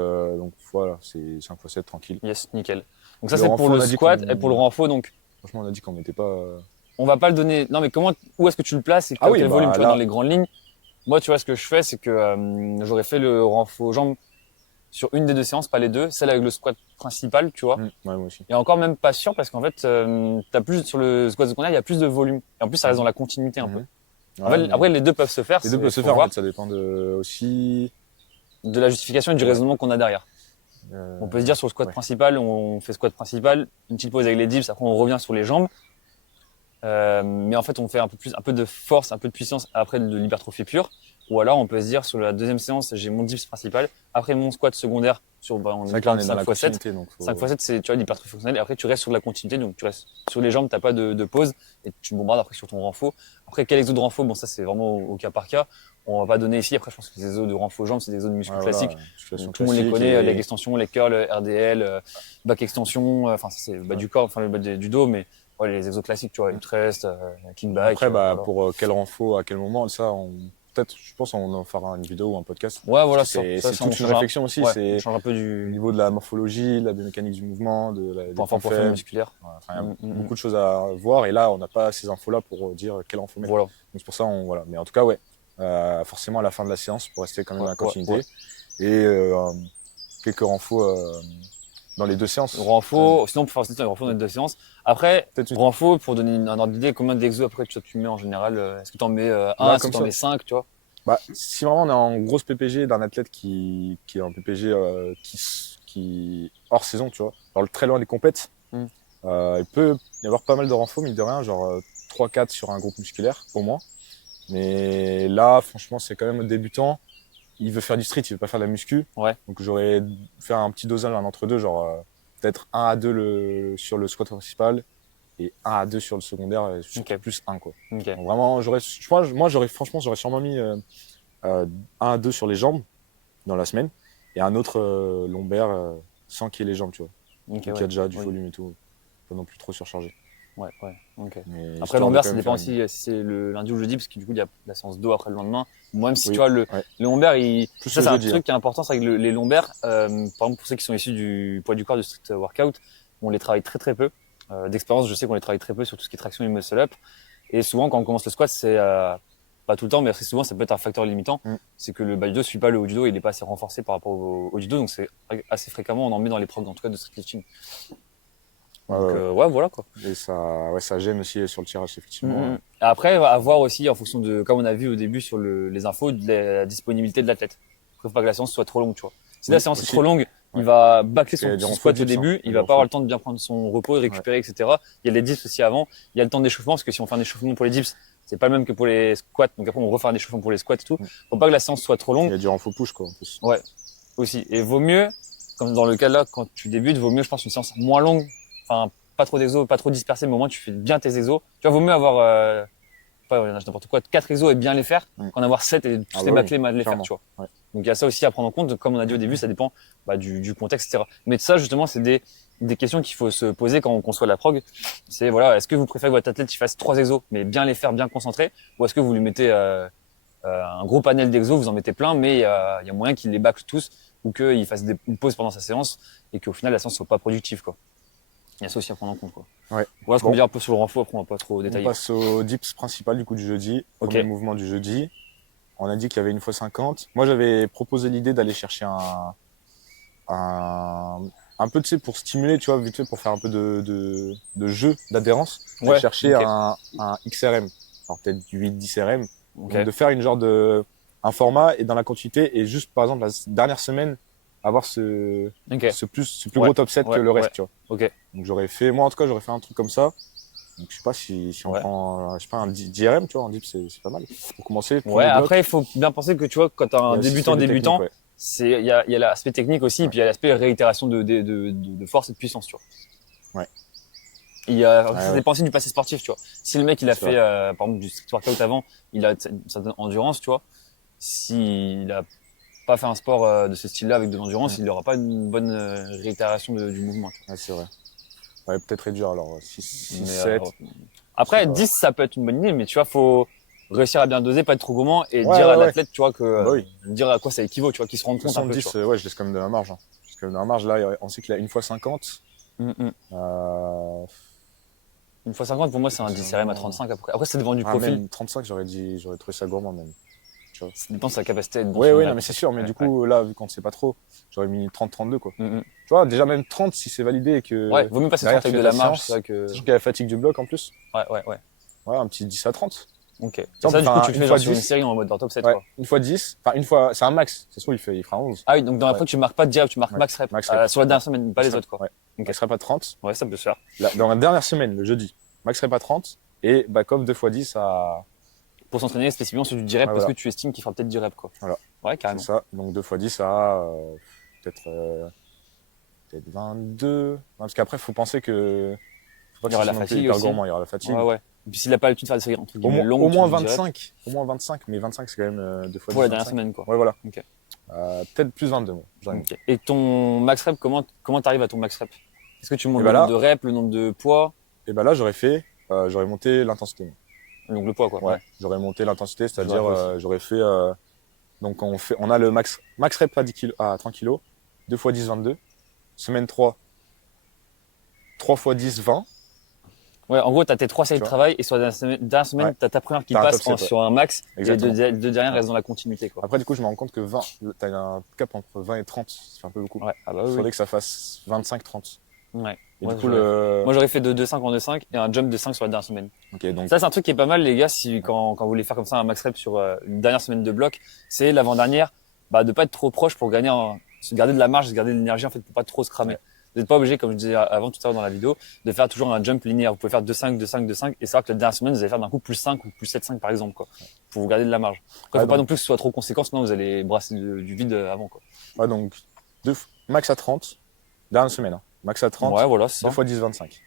voilà, c'est 5x7 tranquille. Yes, nickel. Donc ça, c'est pour le squat et pour le renfo. Donc, franchement, on a dit qu'on n'était pas. On va pas le donner. Non, mais où est-ce que tu le places et quel volume tu vois, dans les grandes lignes? Moi, tu vois, ce que je fais, c'est que j'aurais fait le renfo jambes sur une des deux séances, pas les deux, celle avec le squat principal, tu vois. Ouais, moi aussi. Et encore même pas sûr parce qu'en fait, t'as plus sur le squat secondaire, il y a plus de volume. Et en plus, ça reste dans la continuité un peu. En fait, Ouais, après, les deux peuvent se faire. les deux peuvent se faut faire, en voir fait, ça dépend aussi. de la justification et du raisonnement qu'on a derrière. On peut se dire sur le squat principal, on fait squat principal, une petite pause avec les dips, après on revient sur les jambes. Mais en fait, on fait un peu de force, un peu de puissance après de l'hypertrophie pure. Ou alors, on peut se dire sur la deuxième séance, j'ai mon dips principal, après mon squat secondaire sur on C'est vrai que là, on est dans 5 la x 7. continuité. Donc 5x7, c'est tu vois l'hypertrophie fonctionnelle. Et après, tu restes sur de la continuité, donc tu restes sur les jambes, t'as pas de pause et tu bombardes après sur ton renfort. Après, quel exo de renfort? Bon, ça c'est vraiment au cas par cas. On va pas donner ici. Après, je pense que les exos de renfort jambes, c'est des exos de muscles classiques. Musculation Tout le monde les classique connaît, leg extension, leg curl, RDL, back extension. Enfin, ça c'est bas du corps, enfin le bas du dos, mais ouais, les exos classiques, tu vois, hip thrust, kick back. Après, voilà. pour quel renfort, à quel moment, ça, peut-être, je pense, on en fera une vidéo ou un podcast. Ouais, voilà, C'est ça, on toute une change réflexion aussi. ouais, C'est on change un peu au du niveau de la morphologie, de la biomécanique du mouvement, des point points fort faibles. musculaire. Enfin, il y a beaucoup de choses à voir. Et là, on n'a pas ces infos-là pour dire quel renfort mettre. Voilà. Donc, c'est pour ça, voilà. Mais en tout cas, ouais. Forcément, à la fin de la séance, pour rester quand même dans la continuité. Et quelques renforts dans les deux séances. Renfort, sinon on peut faire un renfort dans les deux séances. Après, renfort, pour donner un ordre d'idée, combien d'exos après tu mets en général? Est-ce que tu en mets un, est-ce que tu en mets 5, tu vois? Si vraiment on est en grosse PPG d'un athlète qui est en PPG qui hors saison, tu vois, alors très loin des compètes, il peut y avoir pas mal de renforts, mine de rien, genre 3-4 sur un groupe musculaire au moins. Mais là, franchement, c'est quand même débutant. Il veut faire du street, il veut pas faire de la muscu. Ouais. Donc j'aurais fait un petit dosage, un entre deux, genre peut-être 1 à 2 sur le squat principal et 1 à 2 sur le secondaire, plus 1 quoi. Donc vraiment, franchement, j'aurais sûrement mis 1 à 2 sur les jambes dans la semaine et un autre lombaire sans qu'il y ait les jambes, tu vois. Donc il y a déjà du volume et tout, pas non plus trop surchargé. Ouais, ok. Mais après, lombaire, ça dépend aussi si c'est le lundi ou le jeudi, parce que du coup, il y a la séance dos après le lendemain. Même si tu vois, le lombaire, ça, c'est un truc qui est important, c'est que les lombaires, par exemple, pour ceux qui sont issus du poids du corps, du street workout, on les travaille très peu. D'expérience, je sais qu'on les travaille très peu sur tout ce qui est traction et muscle up. Et souvent, quand on commence le squat, c'est pas tout le temps, mais assez souvent, ça peut être un facteur limitant. C'est que le bas du dos suit pas le haut du dos, il est pas assez renforcé par rapport au haut du dos. Donc, c'est assez fréquemment, on en met dans les progs, en tout cas, de street lifting. Donc, voilà quoi. Et ça gêne aussi sur le tirage, effectivement. Après, à voir aussi en fonction de, comme on a vu au début sur les infos, de la disponibilité de l'athlète. Il faut pas que la séance soit trop longue, tu vois. Si la séance est trop longue, il va bâcler son squat au début, il va pas avoir le temps de bien prendre son repos, de récupérer, etc. Il y a les dips aussi avant, il y a le temps d'échauffement, parce que si on fait un échauffement pour les dips, c'est pas le même que pour les squats, donc après on refait un échauffement pour les squats et tout. Faut pas que la séance soit trop longue. Il y a du renfort push, quoi, en plus. Ouais, aussi. Et vaut mieux, comme dans le cas là, quand tu débutes, vaut mieux, je pense, une séance moins longue, enfin, pas trop d'exos, pas trop dispersé, mais au moins tu fais bien tes exos. Tu vois, vaut mieux avoir, n'importe quoi, 4 exos et bien les faire, qu'en avoir 7 et tous les bâclés, mal les faire, tu vois. Ouais. Donc il y a ça aussi à prendre en compte. Comme on a dit au début, ça dépend du contexte, etc. Mais ça, justement, c'est des questions qu'il faut se poser quand on conçoit la prog. C'est voilà, est-ce que vous préférez que votre athlète il fasse 3 exos, mais bien les faire, bien concentrés, ou est-ce que vous lui mettez un gros panel d'exos, vous en mettez plein, mais il y a moyen qu'il les bâcle tous, ou qu'il fasse une pause pendant sa séance, et qu'au final la séance soit pas productive, quoi. Il y a ça aussi à prendre en compte, quoi. Ouais. Voilà ce qu'on peut dire un peu sur le renfort, après on va pas trop détailler. On passe au dips principal du coup du jeudi, premier mouvement du jeudi. On a dit qu'il y avait une fois 50. Moi j'avais proposé l'idée d'aller chercher un peu, tu sais, pour stimuler, tu vois, vite fait, pour faire un peu de jeu, d'adhérence. Chercher un XRM, alors peut-être du 8-10 RM. Donc de faire un format et dans la quantité, et juste par exemple la dernière semaine, avoir ce plus gros top 7 que le reste, tu vois. Donc moi en tout cas, j'aurais fait un truc comme ça. Donc je sais pas si on prend, je sais pas, un 10 RM, tu vois, un dip c'est pas mal. Pour commencer. Après il faut bien penser que tu vois, quand t'as un débutant, il y a l'aspect technique aussi, et puis il y a l'aspect réitération de force et de puissance, tu vois. Ça dépend aussi du passé sportif, tu vois. Si le mec il a fait par exemple du street workout avant, il a une certaine endurance, tu vois. S'il a pas fait un sport de ce style-là avec de l'endurance, il n'aura pas une bonne réitération du mouvement. Ouais, c'est vrai. Ouais, peut-être réduire alors 6, 7. Après 10 ça peut être une bonne idée, mais tu vois, faut réussir à bien doser, pas être trop gourmand et dire à l'athlète, tu vois, dire à quoi ça équivaut, tu vois, qu'il se rende compte un peu. 10, je laisse quand même de la marge. Hein. Je laisse quand même de la marge. Là, on sait qu'il a une fois 50. Une fois 50, pour moi, c'est un 10 RM à 35 après. Après, ça dépend du profil. Même 35, j'aurais trouvé ça gourmand même. Tu vois. Ça dépend de sa capacité à être bon. Ouais, sur ouais, une non, rep. mais c'est sûr. Mais Ouais, du coup, là, vu qu'on ne sait pas trop, j'aurais mis 30-32, quoi. Mm, mm. Tu vois, déjà même 30 si c'est validé et que Ouais, vaut mieux passer derrière 30 tu avec fais de ta la marge, séance, c'est vrai que. sachant qu'il y a la fatigue du bloc en plus. Ouais. Ouais, un petit 10 à 30. Ok. Et on ça, peut du coup, faire tu le une fais fois genre sur une 10. série en mode top 7, Ouais, quoi. une fois 10. Enfin, une fois, c'est un max. Ça se trouve, il fera 11. Ah oui, donc dans la Ouais. fois, tu marques pas direct, tu marques Ouais. max rep. Max rep. Sur la dernière semaine, pas Max les rep, autres, quoi. Ouais. Ok. Max rep à 30. Ouais, ça peut se faire. Là, dans la dernière semaine, le jeudi, max rep à 30. Et back-off 2 fois 10 à. Pour s'entraîner spécifiquement sur du 10 reps Ouais, parce voilà. que tu estimes qu'il fera peut-être 10 reps, quoi. Voilà. Ouais, C'est carrément. ça. Donc 2 fois 10 à peut-être 22. Non, parce qu'après, il faut penser que. Faut pas Il y aura que ce la soit non plus fatigue hyper aussi. gourmand. Il y aura la fatigue. Ouais. Et puis s'il a pas l'habitude de faire des séries entre Au guillemets moins, longues, au moins sur du 10 reps, 25. Au moins 25. Mais 25, c'est quand même 2 fois 10. pour la dernière 25. semaine, quoi. Ouais, voilà. Ok. Peut-être plus 22. Moi, j'aurais mis. Ok. Et ton max rep, comment t'arrives à ton max rep? Est-ce que tu montes Et le bah là- nombre de reps, le nombre de poids? Et ben là, j'aurais monté l'intensité. Donc le poids, quoi. Ouais. J'aurais monté l'intensité, c'est-à-dire J'aurais j'aurais fait. Donc on a le max rep à 10 kg, à 30 kg, 2 fois 10, 22. Semaine 3, 3 fois 10, 20. Ouais, en gros, t'as tes 3 séries de Tu vois. travail et sur la dernière semaine, Ouais. t'as ta première qui T'as un passe top set, sur un max Exactement. et les deux dernières Ouais. restent dans la continuité, quoi. Après, du coup, je me rends compte que 20, t'as un cap entre 20 et 30, ça fait un peu beaucoup. Ouais, ah bah Il oui. faudrait que ça fasse 25, 30. Ouais. Et Ouais, du coup, le. Moi, j'aurais fait de 2,5 en 2,5 et un jump de 5 sur la dernière semaine. Ok, donc. Ça, c'est un truc qui est pas mal, les gars, quand vous voulez faire comme ça un max rep sur une dernière semaine de bloc, c'est l'avant-dernière, de pas être trop proche pour se garder de la marge, se garder de l'énergie, en fait, pour pas trop se cramer. Ouais. Vous n'êtes pas obligé, comme je disais avant tout à l'heure dans la vidéo, de faire toujours un jump linéaire. Vous pouvez faire 2,5, 2,5, 2,5 et savoir que la dernière semaine, vous allez faire d'un coup plus 5 ou plus 7,5 par exemple, quoi. Pour vous garder de la marge. Après, faut pas non plus que ce soit trop conséquent, sinon vous allez brasser du vide avant, quoi. Ouais, donc, max à 30, dernière semaine. Hein. Max à 30, Ouais, voilà, c'est 2 ça. fois 10, 25.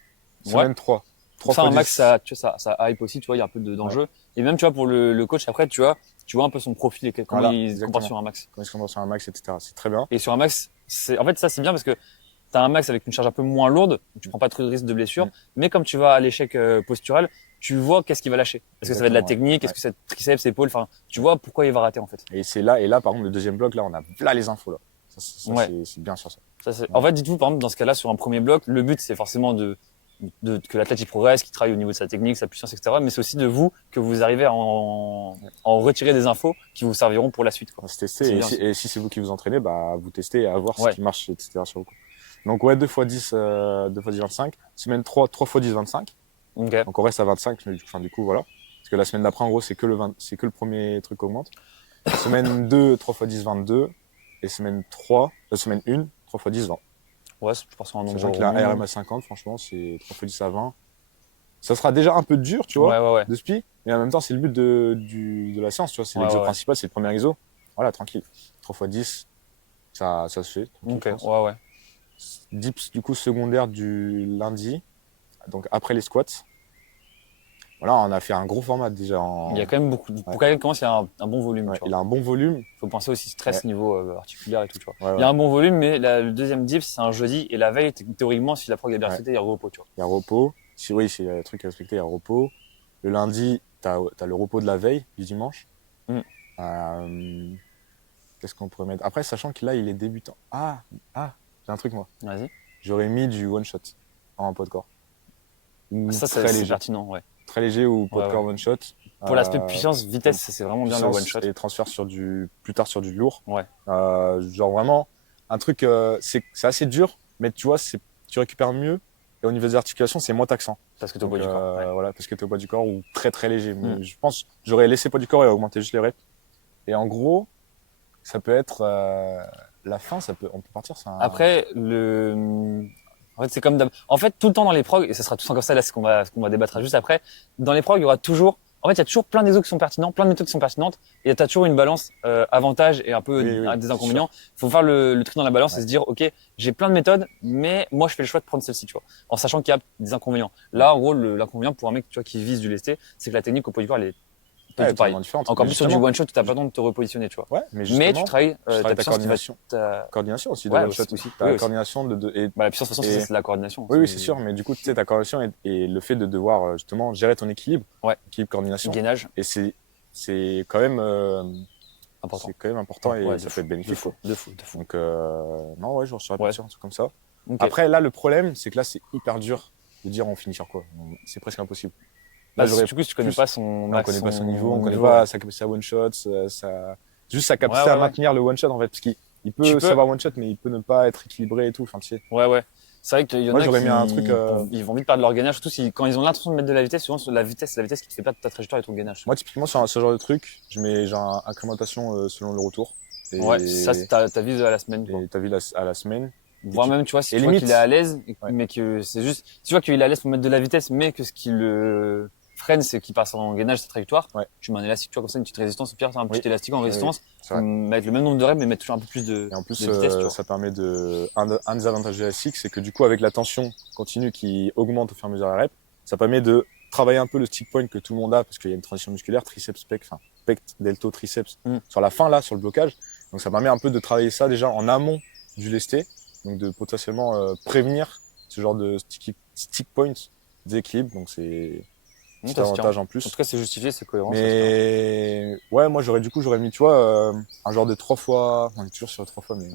Semaine 3, 3 Ça, fois un max, 10. ça hype aussi, tu vois, il y a un peu d'enjeu. Et même, tu vois, pour le coach, après, tu vois un peu son profil et comment Voilà, il se compare exactement. sur un max. Quand il se compare sur un max, etc. C'est très bien. Et sur un max, en fait, ça, c'est bien parce que t'as un max avec une charge un peu moins lourde, tu prends pas trop de risque de blessure, mais comme tu vas à l'échec postural, tu vois qu'est-ce qu'il va lâcher. Est-ce que ça va être de la Exactement, technique, ouais. est-ce que c'est triceps, épaule, enfin, tu vois pourquoi il va rater, en fait. Et là, par exemple, le deuxième bloc, là, on a là les infos, là. Ça, Ouais. c'est bien sur ça. En fait, dites-vous, par exemple, dans ce cas-là, sur un premier bloc, le but, c'est forcément que l'athlète y progresse, qu'il travaille au niveau de sa technique, sa puissance, etc. Mais c'est aussi de vous que vous arrivez à en retirer des infos qui vous serviront pour la suite, quoi. On va se tester. C'est Et bien, si c'est vous qui vous entraînez, vous testez à voir Ouais. ce qui marche, etc. sur le coup. Donc, ouais, 2 fois 10, 2 fois 10, 25. Semaine 3, 3 fois 10, 25. Ok. Donc, on reste à 25. Mais, du coup, voilà. Parce que la semaine d'après, en gros, c'est que le premier truc qui augmente. Semaine 2, 3 fois 10, 22. Et semaine 1, 3 fois 10, 20. Ouais, je pense en nombre Sachant qu'il a un RM à 50, franchement, c'est 3 fois 10 à 20. Ça sera déjà un peu dur, tu vois, Ouais. de spi. Mais en même temps, c'est le but de la séance, tu vois. C'est l'exo principal, c'est le premier exo. Voilà, tranquille. 3 fois 10, ça se fait. Ok, je pense. ouais. Dips, du coup, secondaire du lundi. Donc, après les squats. Voilà, on a fait un gros format déjà. Il y a quand même beaucoup. Pour quelqu'un qui commence, il y a un bon volume. Ouais, Tu vois. il a un bon volume. Faut penser aussi stress niveau articulaire et tout, tu vois. Ouais, Il y a un bon volume, mais le deuxième dips, c'est un jeudi et la veille, théoriquement, si la prog est bien respectée, il y a repos, tu vois. Il y a repos. Oui, c'est le truc à respecter, il y a repos. Le lundi, tu as le repos de la veille, du dimanche. Qu'est-ce qu'on pourrait mettre? Après, sachant que là, il est débutant. J'ai un truc, moi. Vas-y. J'aurais mis du one shot en poids de corps. Ou Ça, très c'est léger. pertinent, ouais. Très léger ou poids de corps one shot. Pour l'aspect puissance, vitesse, c'est vraiment bien le one shot. Et transfert plus tard sur du lourd. Ouais. Genre vraiment, un truc, c'est assez dur, mais tu vois, tu récupères mieux. Et au niveau des articulations, c'est moins taxant. Parce que tu es au poids du corps. Ouais. Voilà, parce que tu es au poids du corps ou très très léger. Mais je pense que j'aurais laissé poids du corps et augmenté juste les reps. Et en gros, ça peut être la fin, on peut partir sur un... Après, en fait, c'est comme en fait, tout le temps dans les progs, et ça sera tout comme ça, là, ce qu'on va débattre juste après, dans les progs, il y aura toujours, en fait, il y a toujours plein d'exos qui sont pertinents, plein de méthodes qui sont pertinentes, et tu as toujours une balance avantage et un peu des inconvénients. Il faut faire le tri dans la balance et se dire, ok, j'ai plein de méthodes, mais moi, je fais le choix de prendre celle-ci, tu vois, en sachant qu'il y a des inconvénients. Là, en gros, l'inconvénient pour un mec, tu vois, qui vise du lesté, c'est que la technique au poids du corps, elle est pareil. Encore plus sur du one shot, tu n'as pas le temps de te repositionner, tu vois. Ouais, mais tu travailles ta ta coordination. Coordination aussi, de one shot aussi. La coordination la puissance, de toute façon, c'est la coordination. Oui, c'est sûr, mais du coup, tu sais, ta coordination et le fait de devoir justement gérer ton équilibre, équilibre, coordination. Gainage. Et c'est quand même important. C'est quand même important et ça peut être bénéfique. De fou. Donc, non, ouais, je saurais pas dire un truc comme ça. Okay. Après, là, le problème, c'est que là, c'est hyper dur de dire on finit sur quoi. C'est presque impossible. Bah, j'aurais du coup, tu connais plus- pas son on connaît pas son niveau, on connaît niveau, pas ouais. sa capacité à one shot, juste sa capacité Ouais, à ouais. maintenir le one shot en fait, parce qu'il Tu peut peux, savoir one shot, mais il peut ne pas être équilibré et tout. Enfin, tu sais. ouais. C'est vrai qu'il y en Moi, a j'aurais qui mis un truc. ils vont vite perdre leur gainage, surtout quand ils ont l'intention de mettre de la vitesse. Souvent, c'est la vitesse qui te fait perdre ta trajectoire et ton gainage. Moi, typiquement, sur ce genre de truc, je mets genre incrémentation selon le retour. Et, Ouais, ça, c'est ta vise à la semaine, quoi. et ta vie à la semaine. Voire même, tu vois, si et tu vois limite- qu'il est à l'aise, Ouais. mais que c'est juste, si tu vois qu'il est à l'aise pour mettre de la vitesse, mais que ce qui le freine, c'est qu'il passe en gainage sa trajectoire, Ouais. tu mets un élastique, tu vois, comme ça, une petite résistance, au pire, c'est un petit Oui. élastique en Oui, résistance, c'est vrai. mettre le même nombre de reps, mais mettre toujours un peu plus de Et en plus, de vitesse, tu vois. ça permet un des avantages de l'élastique, c'est que du coup, avec la tension continue qui augmente au fur et à mesure de la rep, ça permet de travailler un peu le stick point que tout le monde a, parce qu'il y a une transition musculaire, triceps, pec, enfin, pec, delto, triceps, sur la fin, là, sur le blocage. Donc, ça permet un peu de travailler ça déjà en amont du lesté, donc de potentiellement prévenir ce genre de stick point déséquilibre. Donc, c'est un petit avantage en En plus. tout cas, c'est justifié, c'est cohérent. ça se Mais ouais, moi j'aurais mis, tu vois, un genre de 3 fois. On est toujours sur 3 fois, mais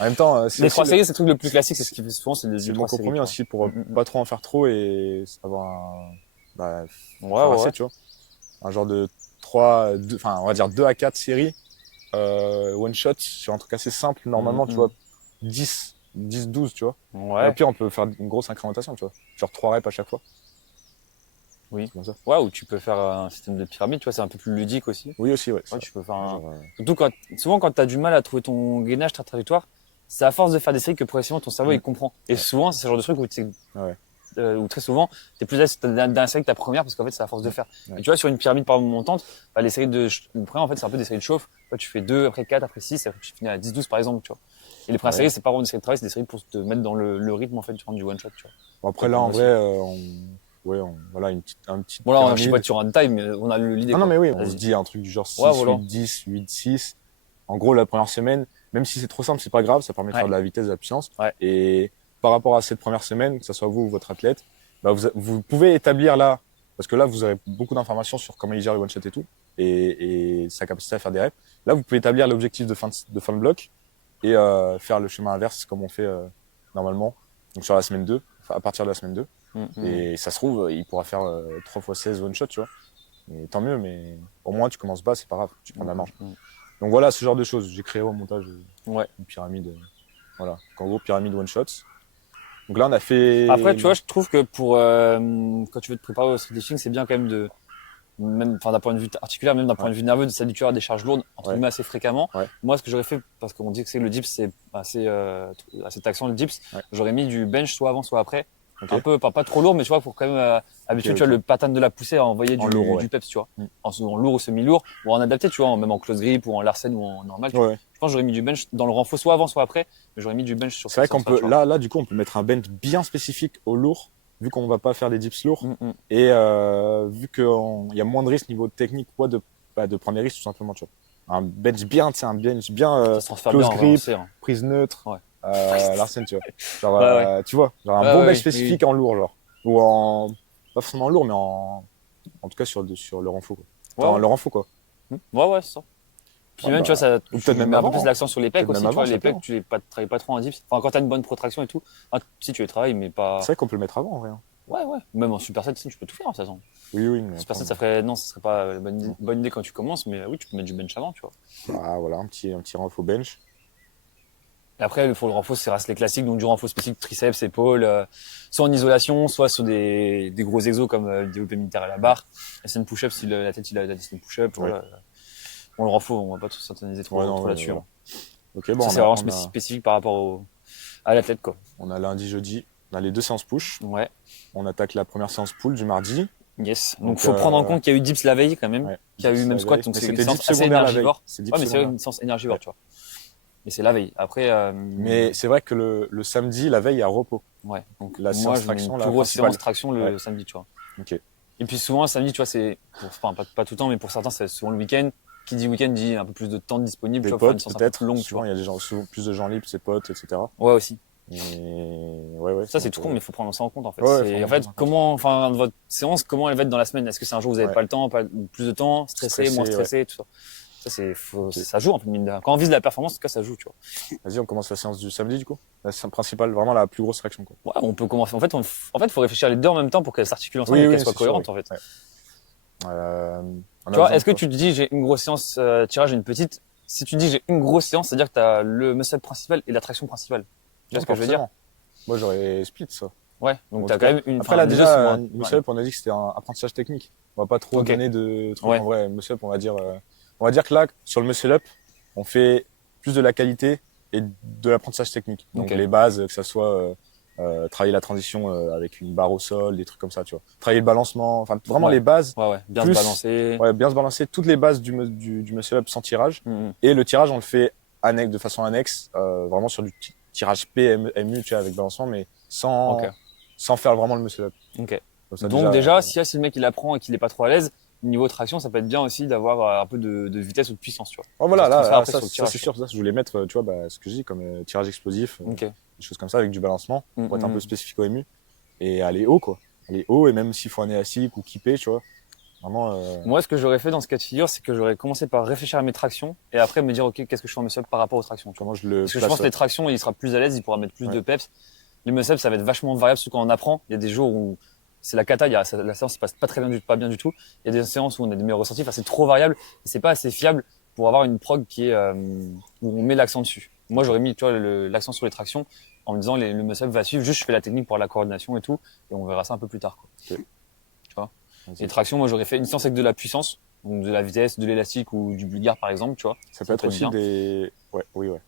en même temps, fait. Les aussi 3 séries, c'est le truc le plus classique, c'est ce qui fait souvent, c'est c'est les le 3 bon séries. compromis tu vois. aussi pour pas trop en faire trop et avoir Ouais, faire assez, ouais. tu vois. Un genre de 3, enfin on va dire 2 à 4 séries one shot sur un truc assez simple. Normalement, tu vois, 10, 12, tu vois. Et Ouais. au pire, on peut faire une grosse incrémentation, tu vois. Genre 3 reps à chaque fois. Oui. C'est comme ça. Ouais, ou tu peux faire un système de pyramide, tu vois, c'est un peu plus ludique aussi. Oui, aussi, ouais. Ouais, tu peux faire un, Genre, surtout souvent quand tu as du mal à trouver ton gainage, ta trajectoire, c'est à force de faire des séries que progressivement ton cerveau il comprend. Et souvent, c'est ce genre de truc où, Ouais. où très souvent, tu es plus à l'aise d'un série que ta première parce qu'en fait, c'est à force de faire. Ouais. Et tu vois, sur une pyramide par montante, bah, les séries le premier, en fait, c'est un peu des séries de chauffe. Toi, tu fais 2, après 4, après 6, après tu finis à 10, 12 par exemple, tu vois. Et les premières Ouais. séries, c'est pas vraiment des séries de travail, c'est des séries pour te mettre dans le rythme, en fait, du one shot, tu vois. Bon, après, là, en vrai, voilà, un petit Voilà, je sais pyramide. pas sur un détail, mais on a l'idée. Non, quoi. mais oui, on Vas-y. se dit un truc du genre 6, Ouais, voilà. 8, 10, 8, 6. En gros, la première semaine, même si c'est trop simple, c'est pas grave, ça permet de faire Ouais. de la vitesse, de la puissance. Ouais. Et par rapport à cette première semaine, que ce soit vous ou votre athlète, bah vous pouvez établir là, parce que là, vous aurez beaucoup d'informations sur comment il gère le one shot et tout, et sa capacité à faire des reps. Là, vous pouvez établir l'objectif de fin de bloc et faire le schéma inverse comme on fait normalement, donc sur la semaine 2, enfin, à partir de la semaine 2. Et ça se trouve, il pourra faire 3 x 16 one shot, tu vois. Et tant mieux, mais au moins tu commences bas, c'est pas grave, tu prends de la marge. Donc voilà, ce genre de choses. J'ai créé au montage une pyramide. Voilà. Donc, en gros, pyramide one shots. Donc là, on a fait. Après, tu vois, je trouve que pour quand tu veux te préparer au street lifting, c'est bien quand même même, enfin d'un point de vue articulaire, même d'un point de vue nerveux, de s'habituer à des charges lourdes entre guillemets assez fréquemment. Ouais. Moi, ce que j'aurais fait, parce qu'on dit que c'est le dips, c'est assez taxant le dips, j'aurais mis du bench soit avant, soit après. Ok. Un peu, pas trop lourd, mais tu vois, pour quand même habituer, Ok, tu vois, ok. le pattern de la poussée à envoyer En lourd, ouais. du peps, tu vois. En lourd ou semi-lourd, ou en adapté, tu vois, même en close grip ou en Larsen ou en normal. Tu vois. Ouais. Je pense que j'aurais mis du bench dans le renfort soit avant, soit après, mais j'aurais mis du bench sur C'est vrai cette qu'on séance-là, peut. tu vois. Là, du coup, on peut mettre un bench bien spécifique au lourd, vu qu'on va pas faire des dips lourds. Et vu qu'il y a moins de risques niveau technique, quoi, de prendre des risques, tout simplement, tu vois. Un bench bien, tu sais, un bench bien Ça se transfère close bien en grip, avancée, hein. prise neutre, Ouais. Larsen, tu vois. Genre, Ouais. tu vois, genre un Ouais, bon ouais, bench oui, spécifique en lourd, genre. Ou en. Pas forcément en lourd, mais en tout cas sur le renfort, quoi. Enfin, Ouais. le renfort, quoi. Ouais, c'est ça. Puis Ouais, même, bah, tu vois, ça, ou tu peut-être même mets un peu avant, plus hein. l'accent sur les pecs Peut-être aussi, même tu vois, avant, les ça peut, pecs, tu travailles pas trop en dips. Enfin, quand t'as une bonne protraction et tout, si tu les travailles, mais pas. C'est vrai qu'on peut le mettre avant, en vrai. Hein. Ouais. Même en superset, tu peux tout faire en saison. Oui, mais. Superset, ça serait pas une bonne idée quand tu commences, mais oui, tu peux mettre du bench avant, tu vois. Ah, voilà, un petit renfort bench. Et après, pour le renfort, c'est reste les classiques, donc du renfort spécifique, triceps, épaules, soit en isolation, soit sur des gros exos comme le développé militaire à la barre. La scène push-up, si la tête, il a la scène push-up, voilà. Bon, le renfort, on va pas tout s'interniser trop là-dessus. Voilà. Hein. Ok, bon, Ça, c'est vraiment spécifique par rapport à l'athlète, quoi. On a lundi, jeudi, on a les 2 séances push. Ouais. On attaque la première séance pull du mardi. Yes. Donc, faut prendre en compte qu'il y a eu dips la veille, quand même. Ouais, Qu'il y a eu même squat, donc mais c'est une c'était séance dips assez secondaire la veille. énergivore. C'est dips Ouais, mais c'est secondaire. une séance énergivore, tu vois. Mais c'est la veille. Après, Mais c'est vrai que le samedi, la veille, il y a repos. ouais. Donc, La moi, séance je mets traction, une la plus grosse principale. séance traction le samedi, tu vois. Ok. Et puis, souvent, samedi, tu vois, c'est, enfin, pas tout le temps, mais pour certains, c'est souvent le week-end. Qui dit week-end dit un peu plus de temps disponible, Des tu vois, faire une potes, séance un peu peut-être. plus longue, tu Souvent, vois. il y a des gens, souvent, plus de gens libres, ses potes, etc. Ouais, aussi. Et ouais. Ça, c'est tout con, mais il faut prendre ça en compte, en fait. Ouais, C'est, faut en fait, prendre comment, enfin, votre séance, comment elle va être dans la semaine? Est-ce que c'est un jour où vous avez pas le temps, plus de temps, stressé, moins stressé, tout ça? Ça, ça joue un peu, mine de rien. Quand on vise la performance, en tout cas, ça joue, tu vois. Vas-y, on commence la séance du samedi, du coup. La séance principale, vraiment la plus grosse traction, quoi. Ouais, on peut commencer. En fait, faut réfléchir les deux en même temps pour qu'elles s'articulent ensemble et qu'elles soient cohérentes, en fait. Ouais. Tu vois, est-ce que tu te dis j'ai une grosse séance tirage et une petite? Si tu dis j'ai une grosse séance, c'est-à-dire que tu as le muscle principal et la traction principale. Tu vois ce que je veux dire? Moi, j'aurais split ça. Ouais, donc En tu as tout quand cas. même une. Après, enfin, là, les déjà, deux sont- muscle up, on a dit que c'était un apprentissage technique. On va pas trop Ok. donner de trucs. Ouais. En vrai, muscle up, on va dire que là, sur le muscle up, on fait plus de la qualité et de l'apprentissage technique. Donc, Ok. les bases, que ça soit travailler la transition avec une barre au sol, des trucs comme ça, tu vois. Travailler le balancement, enfin, vraiment Ouais. les bases. Ouais, bien Plus- se balancer. Ouais, bien se balancer, toutes les bases du muscle up sans tirage. Mhm. Et le tirage, on le fait de façon annexe, vraiment sur du tirage PMU, tu vois, avec balancement, mais Ok. sans faire vraiment le muscle up. Ok. Comme ça, Donc déjà, si le mec il apprend et qu'il est pas trop à l'aise, niveau traction, ça peut être bien aussi d'avoir un peu de vitesse ou de puissance, tu vois. oh, voilà, Ça se là, transfère après ça, sur le ça, tirage, c'est sûr, ça, je voulais mettre, tu vois, ce que je dis comme tirage explosif, Ok. des choses comme ça avec du balancement, pour être un Mhm. peu spécifique au MU et aller haut, quoi. Aller haut, et même s'il faut un élastique ou keeper, tu vois. Vraiment, Moi, ce que j'aurais fait dans ce cas de figure, c'est que j'aurais commencé par réfléchir à mes tractions et après me dire, ok, qu'est-ce que je fais en muscle up par rapport aux tractions, tu vois. comment je le Parce que je place, pense que ouais. les tractions, il sera plus à l'aise, il pourra mettre plus Ouais. de peps. Les muscle up, ça va être vachement variable, surtout quand on apprend. Il y a des jours où c'est la cata, la séance se passe pas très bien, pas bien du tout. Il y a des séances où on a des meilleurs ressentis. Enfin, c'est trop variable et c'est pas assez fiable pour avoir une prog qui est où on met l'accent dessus. Moi, j'aurais mis, tu vois, l'accent sur les tractions en me disant le muscle up va suivre. Juste, je fais la technique pour la coordination et tout, et on verra ça un peu plus tard, quoi. Ok. Tu vois. Vas-y. Et traction, moi, j'aurais fait une séance avec de la puissance, donc de la vitesse, de l'élastique ou du bulgare, par exemple, tu vois. Ça peut être aussi bien. des, ouais, oui, ouais.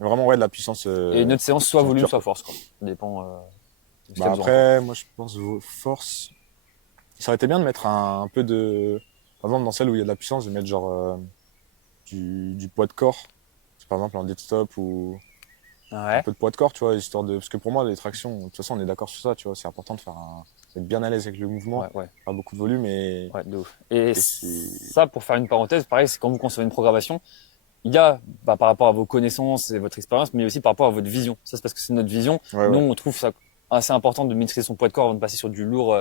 Mais vraiment, ouais, de la puissance. Et une autre séance, soit en volume, pur, soit force, quoi. Ça dépend. De ce qu'il y Bah a besoin, après, moi je pense vos forces. Ça aurait été bien de mettre un peu de. Par exemple, dans celle où il y a de la puissance, de mettre genre du poids de corps. Par exemple en deadstop ou quoi. un Ouais. peu de poids de corps, tu vois, histoire de. Parce que pour moi, les tractions, de toute façon, on est d'accord sur ça, tu vois, c'est important de d'être bien à l'aise avec le mouvement, Ouais. pas beaucoup de volume et. Ouais, de ouf. Et c'est- ça, pour faire une parenthèse, pareil, c'est quand vous concevez une programmation, il y a, par rapport à vos connaissances et votre expérience, mais aussi par rapport à votre vision. Ça, c'est parce que c'est notre vision. Ouais, Nous, ouais. on trouve ça assez important de maîtriser son poids de corps avant de passer sur du lourd,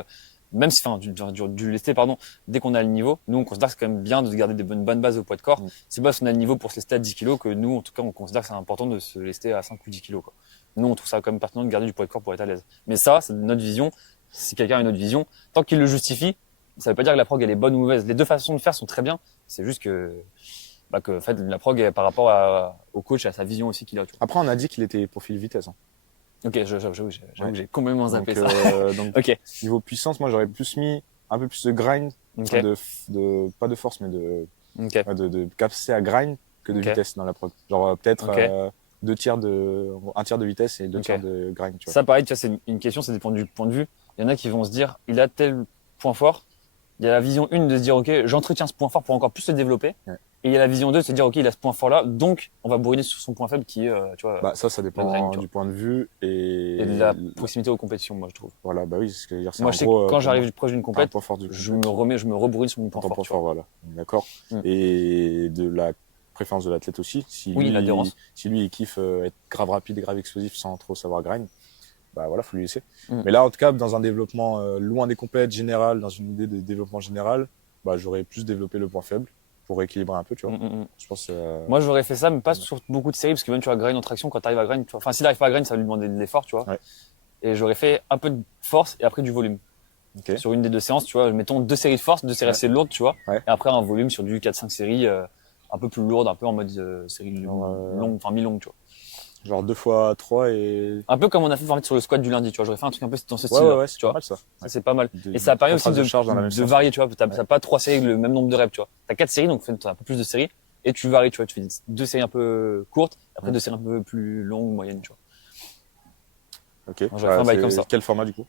même si, enfin, du lesté, pardon, dès qu'on a le niveau. Nous, on considère que c'est quand même bien de garder des bonnes bases au poids de corps. Mm. C'est pas parce qu'on a le niveau pour se lester à 10 kilos que nous, en tout cas, on considère que c'est important de se lester à 5 ou 10 kilos, quoi. Nous, on trouve ça quand même pertinent de garder du poids de corps pour être à l'aise. Mais ça, c'est notre vision. Si quelqu'un a une autre vision, tant qu'il le justifie, ça veut pas dire que la prog elle est bonne ou mauvaise. Les deux façons de faire sont très bien. C'est juste que en fait, la prog est par rapport au coach et à sa vision aussi qu'il a. Tu vois. Après, on a dit qu'il était profil vitesse. Hein. Ok, j'avoue Ouais. que j'ai complètement zappé Donc, ça. donc, Ok, niveau puissance, moi j'aurais plus mis un peu plus de grind, ok, pas de force, mais ok. ouais, de capacité à grind que de Ok. vitesse dans la prog. Genre peut-être Ok. un tiers de vitesse et deux Ok. tiers de grind, tu vois. Ça, pareil, tu vois, c'est une question, ça dépend du point de vue. Il y en a qui vont se dire, il a tel point fort. Il y a la vision 1 de se dire, ok, j'entretiens ce point fort pour encore plus le développer. Ouais. Et il y a la vision 2 de se dire, ok, il a ce point fort là, donc on va bourriner sur son point faible qui est, tu vois, Bah, ça dépend le grind, tu du point de vue et de la proximité aux compétitions, moi, je trouve. voilà, bah oui, c'est ce que je veux dire. C'est Moi, en je sais gros, que quand pour j'arrive moi, proche d'une un compète, point fort du je me rebourrine sur mon point ton fort. point tu vois. fort, voilà. D'accord. Mm. Et de la préférence de l'athlète aussi. Oui, l'adhérence. Si lui, il kiffe être grave rapide et grave explosif sans trop savoir grind, bah voilà, faut lui laisser. Mm. Mais là, en tout cas, dans un développement loin des compètes général, dans une idée de développement général, bah j'aurais plus développé le point faible pour équilibrer un peu, tu vois. Je pense. Moi, j'aurais fait ça, mais pas sur beaucoup de séries, parce que même tu vas grind en traction, quand tu arrives à grind, tu vois. Enfin, s'il n'arrive pas à grind, ça va lui demander de l'effort, tu vois. Ouais. Et j'aurais fait un peu de force et après du volume. Ok. Sur une des deux séances, tu vois, mettons 2 séries de force, 2 séries Ouais. assez lourdes, tu vois. Ouais. Et après un volume sur du 4-5 séries un peu plus lourdes, un peu en mode série Genre, longue, enfin mi-longue, tu vois. Genre 2 fois 3 et. Un peu comme on a fait en fait, sur le squat du lundi, tu vois. J'aurais fait un truc un peu dans ce Ouais, style-là, ouais, c'est tu pas vois. mal ça. Ça, c'est pas mal. De- Et ça permet trois aussi phrases de charge dans la même de séance, varier, tu vois. T'as pas 3 séries avec le même nombre de reps, tu vois. T'as 4 séries, donc t'as un peu plus de séries. Et tu varies, tu vois. Tu fais 2 séries un peu courtes, après Ouais. 2 séries un peu plus longues, moyennes, tu vois. Ok. J'aurais fait un bail comme ça. Quel format du coup?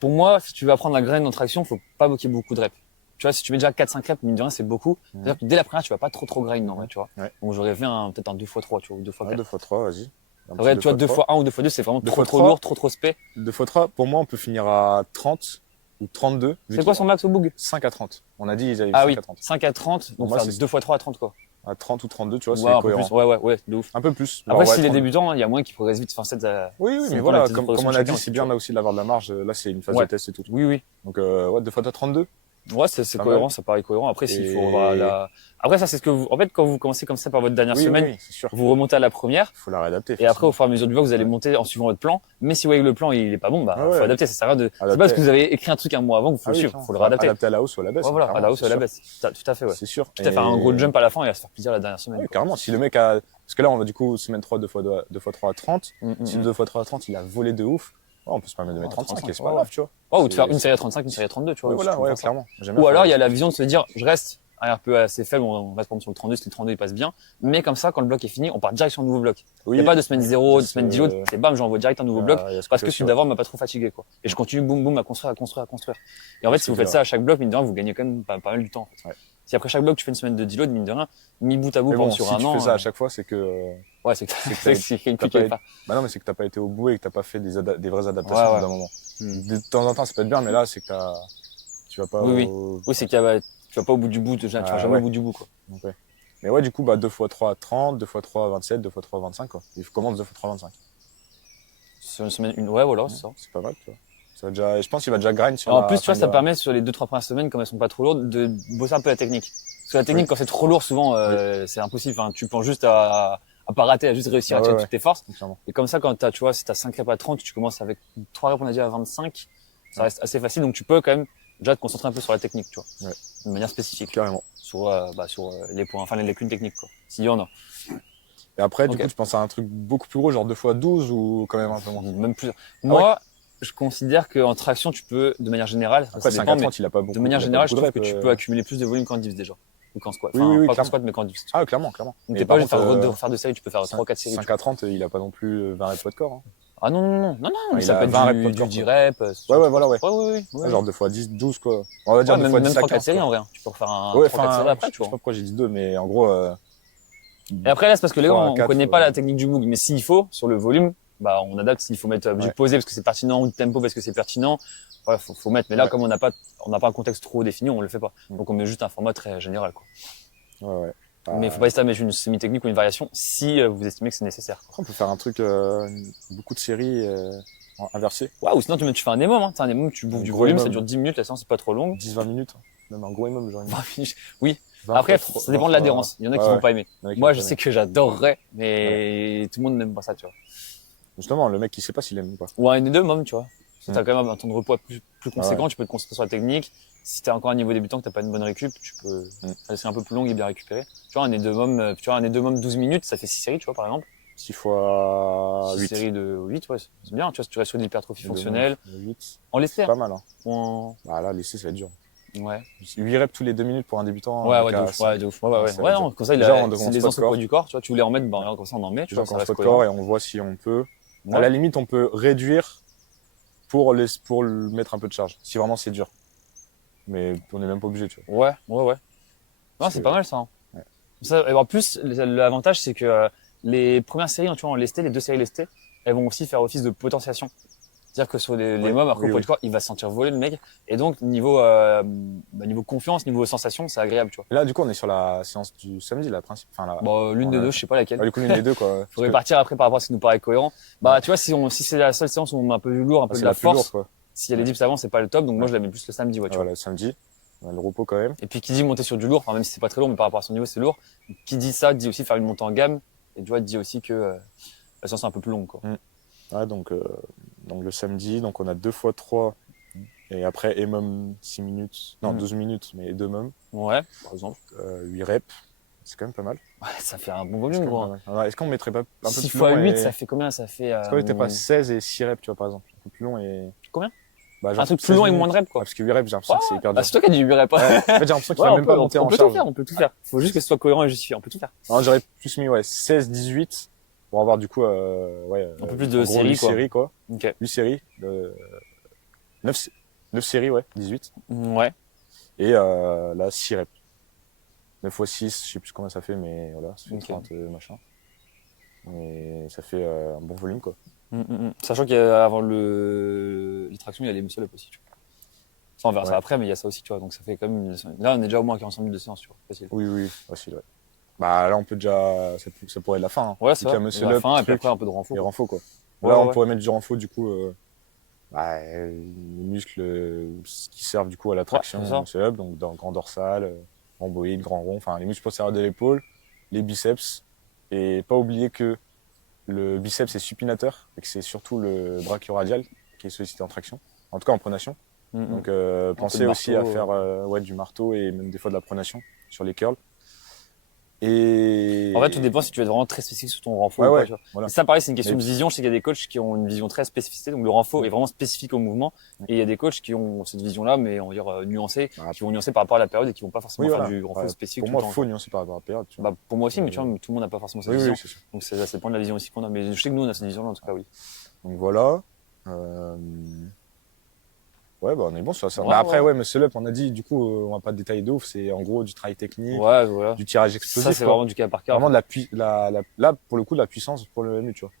Pour moi, si tu veux apprendre la graine en traction, faut pas bloquer beaucoup de reps. Tu vois, si tu mets déjà 4-5 reps, mine de rien, c'est beaucoup. C'est-à-dire que dès la première, tu vas pas trop grind, non, tu vois. Ouais. Donc j'aurais fait peut-être un 2x3, tu vois, ou 2x4. Ouais, 2 fois 3, vas-y. Un Après, petit tu vois, 2 fois 2x1 ou 2x2, c'est vraiment 2 trop fois trop 3. lourd, trop spé. 2 fois 3, pour moi, on peut finir à 30 ou 32. C'est quoi son max au boug? 5 à 30. On a dit ils avaient Ah 5 oui, à 30. 5 à 30, donc moi, faire c'est 2x3 à 30, quoi. À 30 ou 32, tu vois, Ouais, c'est un peu cohérent. plus. Ouais, de ouf. Un peu plus. Après, Genre, ouais, s'il est 32. débutant, il y a moins qui progresse vite. Enfin, Oui, ça mais dépend voilà, de la comme progression on de a chacun dit, aussi, c'est tu bien vois. là aussi d'avoir de la marge. Là, c'est une phase Ouais. de test et tout. Oui. Donc, ouais, 2 fois 32. Ouais, c'est Pas cohérent, mal. ça paraît cohérent. Après, s'il faut Et- voir Après, ça, c'est ce que en fait, quand vous commencez comme ça par votre dernière Oui, semaine, oui, c'est sûr. vous remontez à la première. Il faut la réadapter. Et après, au forcément. fur et à mesure du bloc, vous allez Ouais. monter en suivant votre plan. Mais si vous voyez que le plan, il est pas bon, bah, Ouais, ouais. faut adapter. Ça sert à rien de, c'est pas Adapter. parce que vous avez écrit un truc un mois avant que vous faut Ah le oui, suivre. clairement. Faut le réadapter. Adapter à la hausse ou à la baisse. Ouais, voilà, à clairement, la hausse ou à la c'est baisse. Tout à fait, ouais. sûr. C'est sûr. Quitte à faire un gros jump à la fin et à se faire plaisir la dernière semaine. Oui, quoi. carrément. Si le mec a. Parce que là, on va du coup, semaine 3, 2x3 à 30. Si le Mm. 2x3 à 30, il a volé de ouf, ouais, on peut se permettre de mettre 35 et c'est pas ouais. grave, tu vois. Ouais, ou de faire C'est- une série à 35, une série à 32, tu vois. Ouais, ou voilà, tu peux ouais, faire ça. clairement. J'aime Ou bien alors, faire- il y a la vision de se dire, je reste un peu assez faible, on reste par exemple sur le 32, si le 32 il passe bien. Mais comme ça, quand le bloc est fini, on part direct sur un nouveau bloc. Il Oui, n'y a pas de semaine 0, de c'est- semaine 10 autres, c'est bam, j'envoie direct un nouveau bloc. il y a ce Parce côté que aussi, celui d'avant m'a pas trop fatigué, quoi. Et je continue, boum, boum, à construire. Et en fait, si vous faites ça à chaque bloc, mine de rien, vous gagnez quand même pas mal du temps, en fait. Ouais. Si après chaque bloc, tu fais une semaine de deload, mine de rien, mis bout à bout, Mais par bon, exemple, sur si un tu an. fais ça à chaque fois, c'est que. Ouais, c'est que c'est que c'est qu'il y a une t'as pique qui pas est pas. Bah non, mais c'est que t'as pas été au bout et que t'as pas fait des vraies adaptations Ouais, ouais. d'un moment. Hmm. De temps en temps, ça peut être bien, mais là, c'est que tu vas pas Oui, au. Oui, c'est qu'il y a, tu vas pas au bout du bout, tu vas Ah, jamais ouais. au bout du bout, quoi. Donc, ouais. Mais ouais, du coup, bah, 2x3 à 30, 2x3 à 27, 2x3 à 25, quoi. Il commence 2x3 à 25. Sur une semaine, ouais, voilà, c'est ça. C'est pas mal, tu vois. Ça va déjà, je pense qu'il va déjà grind sur En la plus, tu vois, fin ça de- permet sur les 2-3 premières semaines, comme elles sont pas trop lourdes, de bosser un peu la technique. Parce que la technique, Oui. quand c'est trop lourd, souvent, c'est impossible. Enfin, tu penses juste à pas rater, à juste réussir à Ah tirer ouais, toutes tes forces. clairement. Et comme ça, quand tu vois, si t'as 5 reps à 30, tu commences avec 3 reps, on a dit à 25, ça reste assez facile. Donc, tu peux quand même déjà te concentrer un peu sur la technique, tu vois. Ouais. De manière spécifique. Carrément. Sur les points, enfin, les lacunes techniques, quoi. S'il y en a. Et après, du Ok. coup, je pense à un truc beaucoup plus gros, genre 2x12 ou quand même un peu moins. Même plus. Moi, je considère qu'en traction, tu peux, de manière générale, Après, ça 5 dépend, à mais 30, il a pas beaucoup. de manière il a pas générale, je beaucoup de trouve que reps, tu peux accumuler plus de volume qu'en dips déjà. Ou qu'en squat. Oui, Enfin, oui, oui, pas qu'en clairement. squat, mais qu'en dips. Ah, clairement, clairement. Donc Mais t'es pas par obligé de contre, faire deux séries, tu peux faire 3-4 séries. 5 à 30, il a pas non plus 20 reps poids de corps. Hein. Ah non, mais il ça a peut être 20 reps du, poids de du corps, 10 quoi. reps. Ouais, voilà, ouais. Ouais. Ouais, genre 2x10, 12, quoi. On va dire Ouais, 2x10 même à 3-4 15, séries quoi. en vrai. Hein. Tu peux refaire un Ouais, 3-4 séries après, je tu sais pas vois. pourquoi j'ai dit 2, mais en gros, Et après là, c'est parce que les gars, 3 à on 4, connaît pas la technique du Moog, mais s'il faut, sur le volume, bah on adapte s'il faut mettre du Ouais. posé parce que c'est pertinent ou du tempo parce que c'est pertinent. Voilà, faut mettre. Mais là, Ouais. comme on n'a pas un contexte trop défini, on le fait pas. Mm. Donc on met juste un format très général, quoi. ouais. Mais il faut pas hésiter à mettre une semi-technique ou une variation si vous estimez que c'est nécessaire. Quoi. Après, on peut faire un truc, beaucoup de séries inversées. Ouais, ou sinon tu fais un EMOM, hein. T'as un EMOM, tu bouffes Un du gros volume, ça EMOM. dure 10 minutes, la séance c'est pas trop longue. 10-20 minutes. Même un gros minimum, genre. Oui. 20 Après, fois ça dépend de 20 l'adhérence. Il y en a qui ouais, vont pas aimer. il y en a qui Moi, vont je pas sais que j'adorerais, mais tout le monde n'aime pas ça, tu vois. Justement, le mec, il sait pas s'il aime ou pas. Ou un EMOM, tu vois. Si Mm. t'as quand même un temps de repos plus conséquent, ouais. tu peux te concentrer sur la technique. Si t'es encore à un niveau débutant, que t'as pas une bonne récup, tu peux rester un peu plus long et bien récupérer. Tu vois, un EMOM 12 minutes, ça fait 6 séries, tu vois, par exemple. 6 fois 6 8. séries de 8, ouais, c'est bien. Tu vois, si tu restes sur une hypertrophie fonctionnelle, 8. en lesté, C'est pas mal, hein. ou en... Bah là, l'essai, ça va être dur. Ouais. 8 reps tous les 2 minutes pour un débutant. Ouais, avec de un ouf, 5. ouais, de ouf. Ouais, ça va ouais, être non, dur. comme ça, Déjà, on c'est commence des pas de anciens poids corps. du corps, tu vois, tu voulais en mettre, bah, comme ça, on en met, tu Déjà, vois, on ça commence reste pas de cohérent. corps et on voit si on peut. À Ouais. la limite, on peut réduire pour le mettre un peu de charge. Si vraiment c'est dur. Mais on n'est même pas obligé, tu vois. Ouais. Non, Parce c'est que- pas mal ça. Hein. Ouais. Ça, et en plus, l'avantage, c'est que les premières séries, tu vois, en lesté, les 2 séries lestées, elles vont aussi faire office de potentiation. C'est-à-dire que sur les mobs, après, oui, au poids oui. du corps, il va se sentir voler le mec. Et donc, niveau confiance, niveau sensation, c'est agréable, tu vois. Et là, du coup, on est sur la séance du samedi, là, principe. Enfin, là. Bon, l'une des deux, je sais pas laquelle. Du coup, l'une des deux, quoi. Faut répartir après par rapport à ce qui nous paraît cohérent. Bah, tu vois, si c'est la seule séance où on met un peu du lourd, un peu C'est de la la plus lourde, force, quoi. s'il y a les dips avant, c'est pas le top. Donc, moi, je la mets plus le samedi, ouais, tu vois. Voilà, samedi. On a le repos quand même. Et puis, qui dit monter sur du lourd, enfin, même si c'est pas très lourd, mais par rapport à son niveau, c'est lourd. Qui dit ça, dit aussi faire une montée en gamme. Et tu vois, dit aussi que la séance est un peu plus longue, quoi. Ouais, donc le samedi, donc on a 2x3 et après EMOM 6 minutes, non 12 minutes, mais 2 EMOM, Ouais, par exemple. 8 reps, c'est quand même pas mal. Ouais, ça fait un bon C'est volume, quand même gros. pas mal. Alors, est-ce qu'on mettrait pas un peu 6 plus fois long 8, et- ça fait combien? Ça fait. Est-ce qu'on mettrait pas 16 et 6 reps, tu vois, par exemple? Un peu plus long et. Combien? Bah, Un genre truc plus 16 long et minutes. moins de reps, Ouais, quoi. parce que 8 reps, j'ai l'impression que c'est hyper Bah, dur. c'est toi qui as dit 8 reps. Ouais, en fait, j'ai l'impression qu'il Ouais, va même pas monter on en peut charge. tout faire, on peut tout faire. Faut juste que ce soit cohérent et justifié, on peut tout faire. Non, j'aurais plus mis 16, 18 pour avoir du coup Un peu plus de en gros, séries, 8 quoi. séries, quoi. Ok. 8 séries, 9 séries, ouais, 18. Ouais. Et là, 6 reps. 9 x 6, je sais plus combien ça fait, mais voilà, ça fait Ok. 30 machin. Et ça fait un bon volume, quoi. Sachant qu'avant les tractions, il y a les muscle up aussi, tu vois. Ça, on verra ça Ouais. après, mais il y a ça aussi, tu vois. Donc ça fait quand même Là, on est déjà au moins à 45 minutes de séance, tu vois. Facile. Oui, facile, ouais. Bah là, on peut déjà. Ça pourrait être la fin. Hein. Ouais, c'est Vu qu'il y ça. a muscle La up, fin, et puis truc, après, un peu de renfort. et renfort, quoi. Ouais, Là, ouais. on pourrait mettre du renfort, du coup, les muscles qui servent du coup à la traction c'est ça. muscle-up, donc dans grand dorsal, rhomboïde, grand rond, enfin les muscles postérieurs de l'épaule, les biceps. Et pas oublier que le biceps est supinateur et que c'est surtout le brachioradial qui est sollicité en traction, en tout cas en pronation. Donc pensez aussi à faire du marteau et même des fois de la pronation sur les curls. Et En fait, tout dépend si tu veux être vraiment très spécifique sur ton renfort Ouais, ou pas. ouais, Tu vois. voilà. Et ça, pareil, c'est une question Mais- de vision. Je sais qu'il y a des coachs qui ont une vision très spécificité. Donc, le renfort est vraiment spécifique au mouvement. Et il y a des coachs qui ont cette vision-là, mais on va dire nuancée, Ah, qui vont nuancer par rapport à la période et qui vont pas forcément Oui, faire voilà. du renfort Ouais, spécifique pour tout moi, le il temps. faut nuancer par rapport à la période. Tu vois. Bah, pour moi aussi, mais tu vois, tout le monde n'a pas forcément cette Oui, vision. oui, c'est sûr. Donc, ça dépend de la vision aussi qu'on a. Mais je sais que nous, on a cette vision-là, en tout cas, oui. Donc voilà. Ouais, bah on est bon sur ça. Ouais, Bah, après, ouais. muscle up, on a dit, du coup, on va pas détailler de ouf. C'est en gros du travail technique, Ouais, voilà. du tirage Ça, explosif. c'est quoi. vraiment du cas par cas. Vraiment de là, pour le coup, de la puissance pour le MU, tu vois.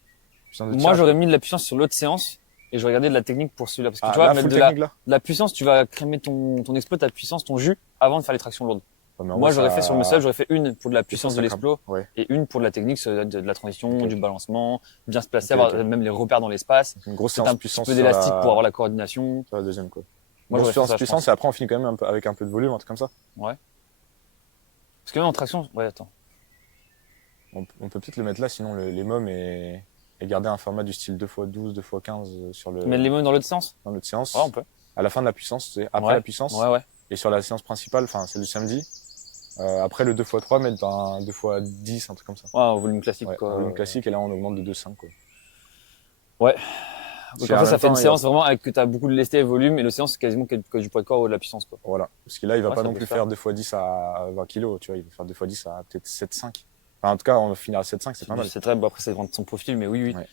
Puissance de Moi, tirage, j'aurais quoi. mis de la puissance sur l'autre séance et je regardais de la technique pour celui-là. Parce que tu Ah, vois, là, mettre full de la, technique, là. de la puissance, tu vas crémer ton explo, ta puissance, ton jus, avant de faire les tractions lourdes. Ouais, mais en Moi, vrai, j'aurais ça- fait sur le muscle, j'aurais fait une pour de la ça, puissance ça de crame. l'explo Ouais. et une pour de la technique, de la transition, Ok, du ok. balancement, bien se placer, Ok, avoir ok. même les repères dans l'espace. Une grosse Peut-être séance un petit puissance peu sur d'élastique la... pour avoir la coordination. sur la deuxième, quoi. Moi, Grosse j'aurais fait séance ça, je puissance pense. et après, on finit quand même avec un peu de volume, un truc comme ça. Ouais. Parce que même en traction, ouais, attends. On peut peut-être le mettre là, sinon les mômes et garder un format du style 2x12, 2x15 sur Tu mets les mêmes dans l'autre sens? dans notre séance. Ouais, on peut. À la fin de la puissance, c'est après Ouais. la puissance. Ouais, ouais. Et sur la séance principale, enfin, c'est le samedi. Après le 2x3, mettre un 2x10, un truc comme ça. Ouais, en volume classique, Ouais, quoi. un volume classique, et là, on augmente de 2,5, quoi. Ouais. Parce Comme qu'en ça même fait une temps, séance vraiment avec que t'as beaucoup de lesté et volume et le séance, c'est quasiment que du poids de corps ou de la puissance, quoi. Voilà. Parce que là, il va Ouais, pas ça non peut plus se faire. faire 2x10 à 20 kilos, tu vois. Il va faire 2x10 à peut-être 7,5. Enfin, en tout cas, on va finir à 7,5, c'est pas mal. C'est très, bon, après, ça dépend de son profil, mais oui, oui. Ouais.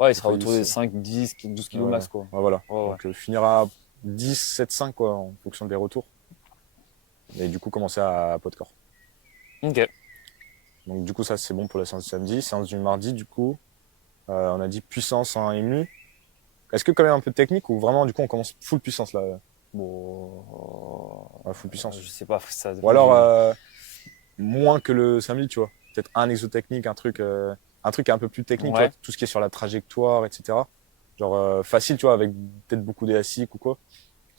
Ouais, il sera Faut autour des essayer. 5, 10, 12 kilos Ouais, max, quoi. ouais, voilà. Ouais, ouais. Donc, finir à 10, 7,5, quoi, en fonction des retours. Et du coup, commencer à poids de corps. Ok. Donc, du coup, ça, c'est bon pour la séance du samedi. Séance du mardi, du coup, on a dit puissance en ému. Est-ce que quand même un peu de technique ou vraiment, du coup, on commence full puissance, là? Bon. Ouais, full puissance. Je sais pas, ça dépend Ou alors, du- moins que le samedi, tu vois. Peut-être un exotechnique, un truc un peu plus technique, Ouais. tu vois, tout ce qui est sur la trajectoire, etc. Genre facile, tu vois, avec peut-être beaucoup d'élastiques ou quoi.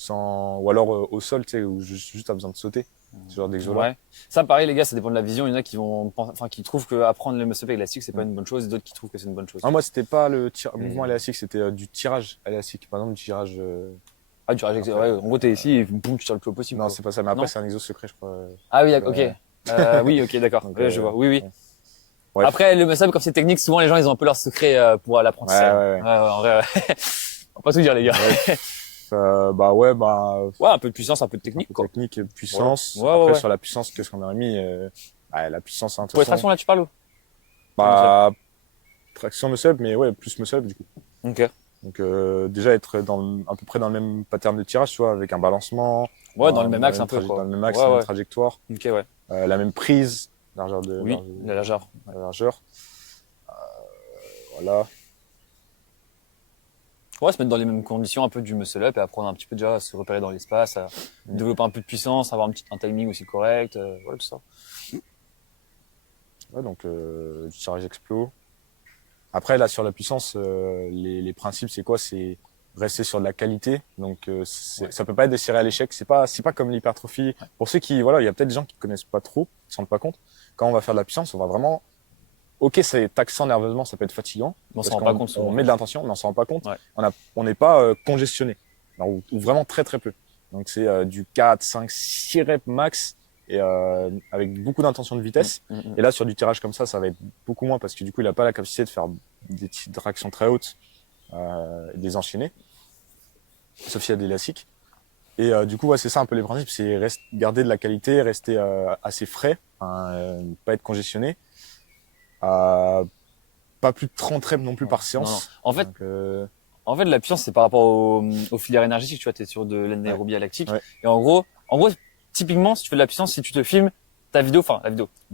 Ou alors au sol, tu sais, où juste t'as besoin de sauter. Ce genre d'exo-là. Ouais. Ça, pareil, les gars, ça dépend de la vision. Il y en a qui qui trouvent que apprendre le muscle-up élastique, c'est pas une bonne chose, et d'autres qui trouvent que c'est une bonne chose. Ah, moi, c'était pas le Et- mouvement élastique, c'était du tirage élastique. Par exemple, du tirage. Ah, du rage, ouais, en gros, t'es ici et boum, tu tires le plus haut possible. Non, quoi. c'est pas ça, mais après, Non. c'est un exo secret, je crois. Ah oui, ok. Euh, Oui, ok, d'accord. Donc, Ouais, je vois. Oui, oui. Bref. Après, le muscle-up, comme c'est technique, souvent les gens, ils ont un peu leur secret pour l'apprentissage. Ouais. En vrai, ouais. On va pas tout dire, les gars. Ouais, un peu de puissance, un peu de technique, quoi. Technique et puissance. Ouais, Après, ouais. sur la puissance, qu'est-ce qu'on aurait mis la puissance, hein, de toute Pour les façon. tractions, là, tu parles? Bah, traction muscle-up, mais ouais, plus muscle-up, du coup. Ok. Donc déjà être à peu près dans le même pattern de tirage, tu vois, avec un balancement. Ouais, dans le même axe, un peu, Dans quoi. le même axe, Ouais, la même ouais. trajectoire, Ok, ouais. la même prise, largeur de Oui, la largeur. la largeur. Voilà. Ouais, se mettre dans les mêmes conditions, un peu du muscle-up et apprendre un petit peu déjà à se repérer dans l'espace, à développer un peu de puissance, avoir un timing aussi correct, voilà, tout ça. Ouais, donc du tirage explo. Après là sur la puissance, les principes c'est quoi? C'est rester sur de la qualité. Donc ça peut pas être des séries à l'échec. C'est pas comme l'hypertrophie. Pour ceux qui voilà, il y a peut-être des gens qui connaissent pas trop, qui se rendent pas compte. Quand on va faire de la puissance, on va vraiment ok, c'est taxant nerveusement, ça peut être fatigant. On s'en parce rend pas qu'on- compte souvent. On met de l'intention, mais on s'en rend pas compte. Ouais. On n'est pas congestionné. Ou vraiment très très peu. Donc c'est du 4, 5, 6 reps max et avec beaucoup d'intention de vitesse. Et là sur du tirage comme ça va être beaucoup moins parce que du coup il a pas la capacité de faire des tractions très hautes et de les enchaîner. Sauf s'il y a des élastiques. Et du coup ouais, c'est ça un peu les principes, c'est garder de la qualité, rester assez frais, pas être congestionné. Pas plus de 30 reps non plus par séance. Non. Donc, En fait, la puissance, c'est par rapport aux filières énergétiques. Tu vois, t'es sur de l'anaérobie à lactique. Ouais. Et en gros, typiquement, si tu fais de la puissance, si tu te filmes, la vidéo,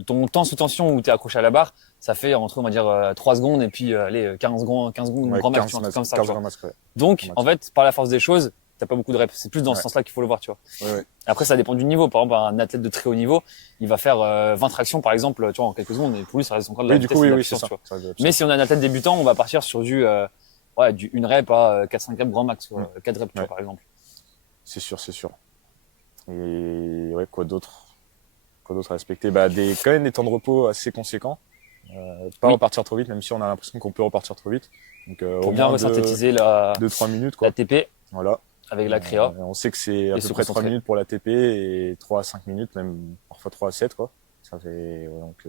ton temps sous tension où t'es accroché à la barre, ça fait entre, on va dire, 3 secondes et puis, 15 secondes, ouais, grand max, 15 tu vois, un truc max, comme ça. 15 tu vois. grand max, ouais. Donc, Grand max. en fait, par la force des choses, t'as pas beaucoup de reps. C'est plus dans ce Ouais. sens-là qu'il faut le voir, tu vois. Ouais. Après, ça dépend du niveau. Par exemple, un athlète de très haut niveau, il va faire 20 tractions, par exemple, tu vois, en quelques secondes. Et pour lui, ça reste encore de la Oui, du vitesse coup, et de la oui, c'est puissance, ça. tu vois. Ça va être Mais si on a un athlète débutant, on va partir sur du ouais, du 1 rep à 4-5 reps grand max, quoi. 4 reps, tu vois, par exemple. C'est sûr, c'est sûr. Et ouais, quoi d'autre? Quoi d'autre à respecter? Bah, quand même des temps de repos assez conséquents. Pas Oui. repartir trop vite, même si on a l'impression qu'on peut repartir trop vite. Donc, Pour au bien moins resynthétiser la 2-3 minutes, quoi. TP Voilà. avec la créa. On sait que c'est à Et peu se près 3 concentrer. minutes pour la TP et 3 à 5 minutes, même parfois 3 à 7, quoi. Ça fait, ouais, donc,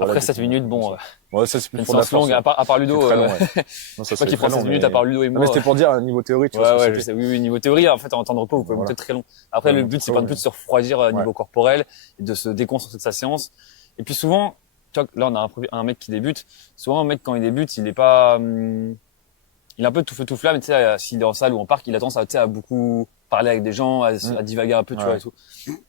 Après 7 minutes, bon, ouais, ça, c'est plus une pour la séance force. longue, à part Ludo, C'est très long, ouais. Non, je ça sais pas qui fait prend très 16 long, minutes à part Ludo et Non, moi. mais c'était pour dire, niveau théorie, tu vois ce que Ouais, c'est. je sais, oui, niveau théorie, en fait, en temps de repos, vous pouvez Voilà. monter très long. Après, Ouais, le monter but, très c'est pas long, non plus mais- de se refroidir au niveau Ouais. corporel et de se déconcentrer de sa séance. Et puis souvent, tu vois, là, on a un mec qui débute. Souvent, un mec, quand il débute, il est pas, il est un peu tout feu tout flamme, tu sais, s'il est en salle ou en parc, il a tendance à, tu sais, à beaucoup parler avec des gens, à divaguer un peu, tu vois, Ouais. et tout.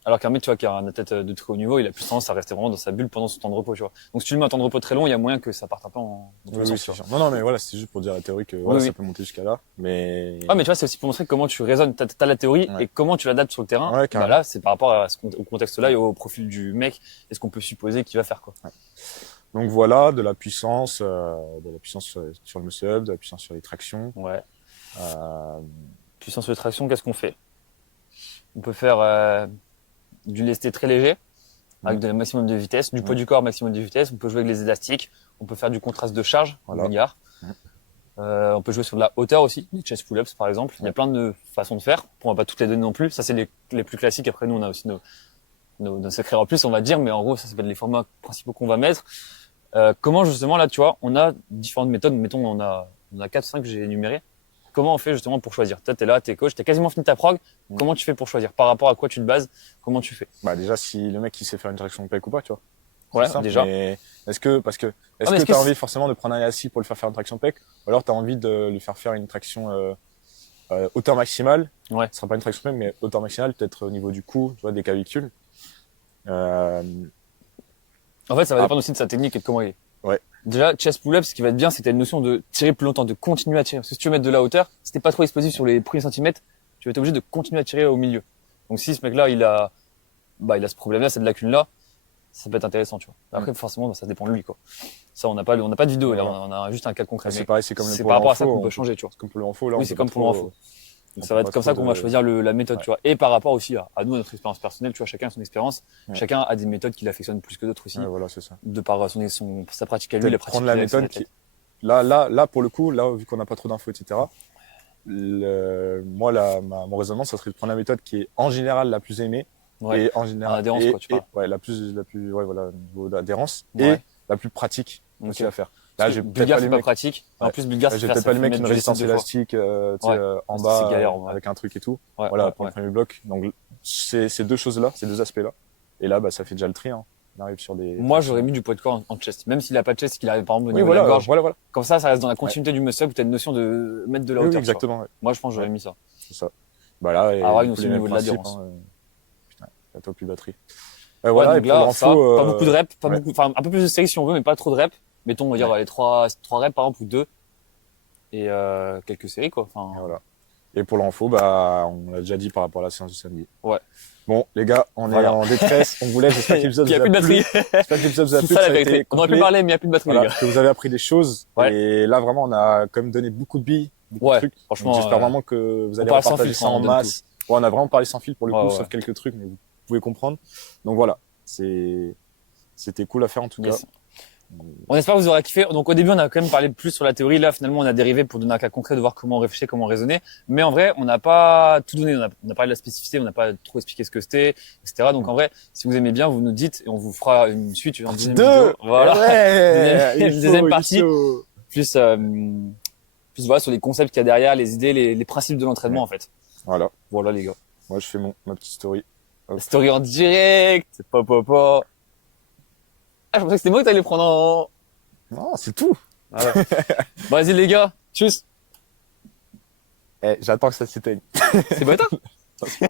Alors qu'un mec, tu vois, qui a un athlète de très haut niveau, il a plus tendance à rester vraiment dans sa bulle pendant son temps de repos, tu vois. Donc, si tu lui mets un temps de repos très long, il y a moyen que ça parte un peu dans tous Oui, les oui, sens, tu c'est vois. sûr. Non, non, mais voilà, c'était juste pour dire la théorie que voilà, Oui, ça oui. peut monter jusqu'à là. Mais, Ah, mais tu vois, c'est aussi pour montrer comment tu raisonnes. T'as la théorie Ouais. et comment tu l'adaptes sur le terrain. Ouais, Bah carrément. là, c'est par rapport à au contexte-là et au profil du mec et ce qu'on peut supposer qu'il va faire, quoi. Donc voilà, de la puissance sur le muscle-up, de la puissance sur les tractions. Ouais. Euh, Puissance de traction, qu'est-ce qu'on fait? On peut faire du lesté très léger avec de la maximum de vitesse, du poids du corps maximum de vitesse. On peut jouer avec les élastiques. On peut faire du contraste de charge, Voilà. vulgaire. On peut jouer sur de la hauteur aussi, les chest pull-ups par exemple. Il y a plein de façons de faire. On va pas toutes les donner non plus. Ça, c'est les plus classiques. Après, nous, on a aussi nos secrets en plus, on va dire. Mais en gros, ça va être les formats principaux qu'on va mettre. Comment justement, là, tu vois, on a différentes méthodes. Mettons, on a 4-5 que j'ai énumérées. Comment on fait justement pour choisir? Toi, t'es là, t'es coach, t'as quasiment fini ta prog. Comment tu fais pour choisir? Par rapport à quoi tu te bases? Comment tu fais? Bah déjà, si le mec il sait faire une traction pec ou pas, tu vois. Ouais, C'est simple, déjà. mais est-ce que mais tu est-ce que as envie forcément de prendre un assis pour le faire une traction pec, ou alors tu as envie de lui faire une traction hauteur maximale? Ouais. Ce sera pas une traction pec, mais hauteur maximale, peut-être au niveau du cou, tu vois, des clavicules. En fait, ça va dépendre aussi de sa technique et de comment il est. Ouais. Déjà, chest pull-up, ce qui va être bien, c'est que t'as une notion de tirer plus longtemps, de continuer à tirer. Parce que si tu veux mettre de la hauteur, si t'es pas trop explosif sur les premiers centimètres, tu vas être obligé de continuer à tirer au milieu. Donc si ce mec-là, il a ce problème-là, cette lacune-là, ça peut être intéressant, tu vois. Après, forcément, ça dépend de lui, quoi. Ça, on n'a pas de vidéo, là, Voilà. on a juste un cas concret. c'est Mais pareil, c'est comme le c'est pour par rapport à ça l'info, qu'on on peut peut- changer, tu vois. comme pour l'info, là. Oui, on c'est peut comme pas pour trop- l'info. Donc on ça va peut être pas comme ça trop qu'on va de- choisir la méthode, Ouais. tu vois. Et par rapport aussi à nous, à notre expérience personnelle, tu vois, chacun a son expérience. Ouais. Chacun a des méthodes qu'il affectionne plus que d'autres aussi. Ouais, voilà, c'est ça. De par sa pratique à lui, Peut-être la pratique prendre la qu'il a avec son méthode athlète. là, pour le coup, là, vu qu'on n'a pas trop d'infos, etc., moi, mon raisonnement, ça serait de prendre la méthode qui est en général la plus aimée, Ouais. et en général, En adhérence, quoi, tu parles. ouais, ouais, voilà, au niveau d'adhérence, Ouais. et la plus pratique aussi Ok. à faire. Là, Là, j'ai peut-être Bulgare, pas c'est les pas mecs, pratique. En Ouais. plus, Bulgare, j'ai c'est peut-être pas les mecs qui ont une résistance élastique, tu sais, Ouais. en C'est bas, galère, ouais. avec un truc et tout. Ouais, Voilà, ouais, pour ouais. le premier bloc. Donc, ces deux choses-là, ces deux aspects-là. Et là, bah, ça fait déjà le tri, hein. On arrive sur des. Moi, j'aurais mis du poids de corps en chest. Même s'il a pas de chest, qu'il arrive par exemple au Oui, niveau de la voilà, gorge. voilà. Comme ça reste dans la continuité du muscle où tu as une notion de mettre de la Oui, hauteur. tu vois. exactement, ouais, Moi, je pense que j'aurais Ouais. mis ça. c'est ça. Bah là, et Ah ouais, du coup, aussi les au mêmes niveau de principes, l'adhérence. hein, putain, la top plus batterie. Ouais, Voilà, et donc pour là, ça, l'info, pas beaucoup de reps, ouais. enfin, un peu plus de séries si on veut, mais pas trop de reps. Mettons, on va dire, Ouais. les 3 reps par exemple, ou 2. Et quelques séries, quoi. Enfin, Et voilà. Et pour l'info, bah, on l'a déjà dit par rapport à la séance du samedi. Ouais. Bon, les gars, on est Voilà. en détresse. On vous laisse. J'espère que l'épisode Puis il vous y a a plus de plu. batterie. J'espère que l'épisode vous a C'est plu. ça que la ça a été vérité. On aurait pu complet. parler, mais il n'y a plus de batterie, Voilà, les gars. que vous avez appris des choses. Ouais. Et là, vraiment, on a quand même donné beaucoup de billes, beaucoup Ouais, de trucs. franchement, Donc, j'espère vraiment que vous allez parle sans partager filtre, ça hein, en on donne masse. Ouais, on a vraiment parlé sans fil pour le Ouais, coup, ouais. sauf quelques trucs, mais vous pouvez comprendre. Donc voilà, c'était cool à faire en tout Yes. cas. On espère que vous aurez kiffé. Donc au début, on a quand même parlé plus sur la théorie. Là, finalement, on a dérivé pour donner un cas concret de voir comment réfléchir, comment raisonner. Mais en vrai, on n'a pas tout donné. On a parlé de la spécificité, on n'a pas trop expliqué ce que c'était, etc. Donc en vrai, si vous aimez bien, vous nous dites et on vous fera une suite, une deuxième vidéo. Voilà. Ouais, Une deuxième partie. Plus, plus voilà sur les concepts qu'il y a derrière, les idées, les principes de l'entraînement en fait. Voilà. Voilà les gars. Moi, je fais ma petite story. Hop. Story en direct. C'est pas. Ah, je pensais que c'était moi que t'allais prendre en. Non, c'est tout. Voilà. Bon, vas-y les gars. Tchuss. J'attends que ça s'éteigne. C'est pas toi.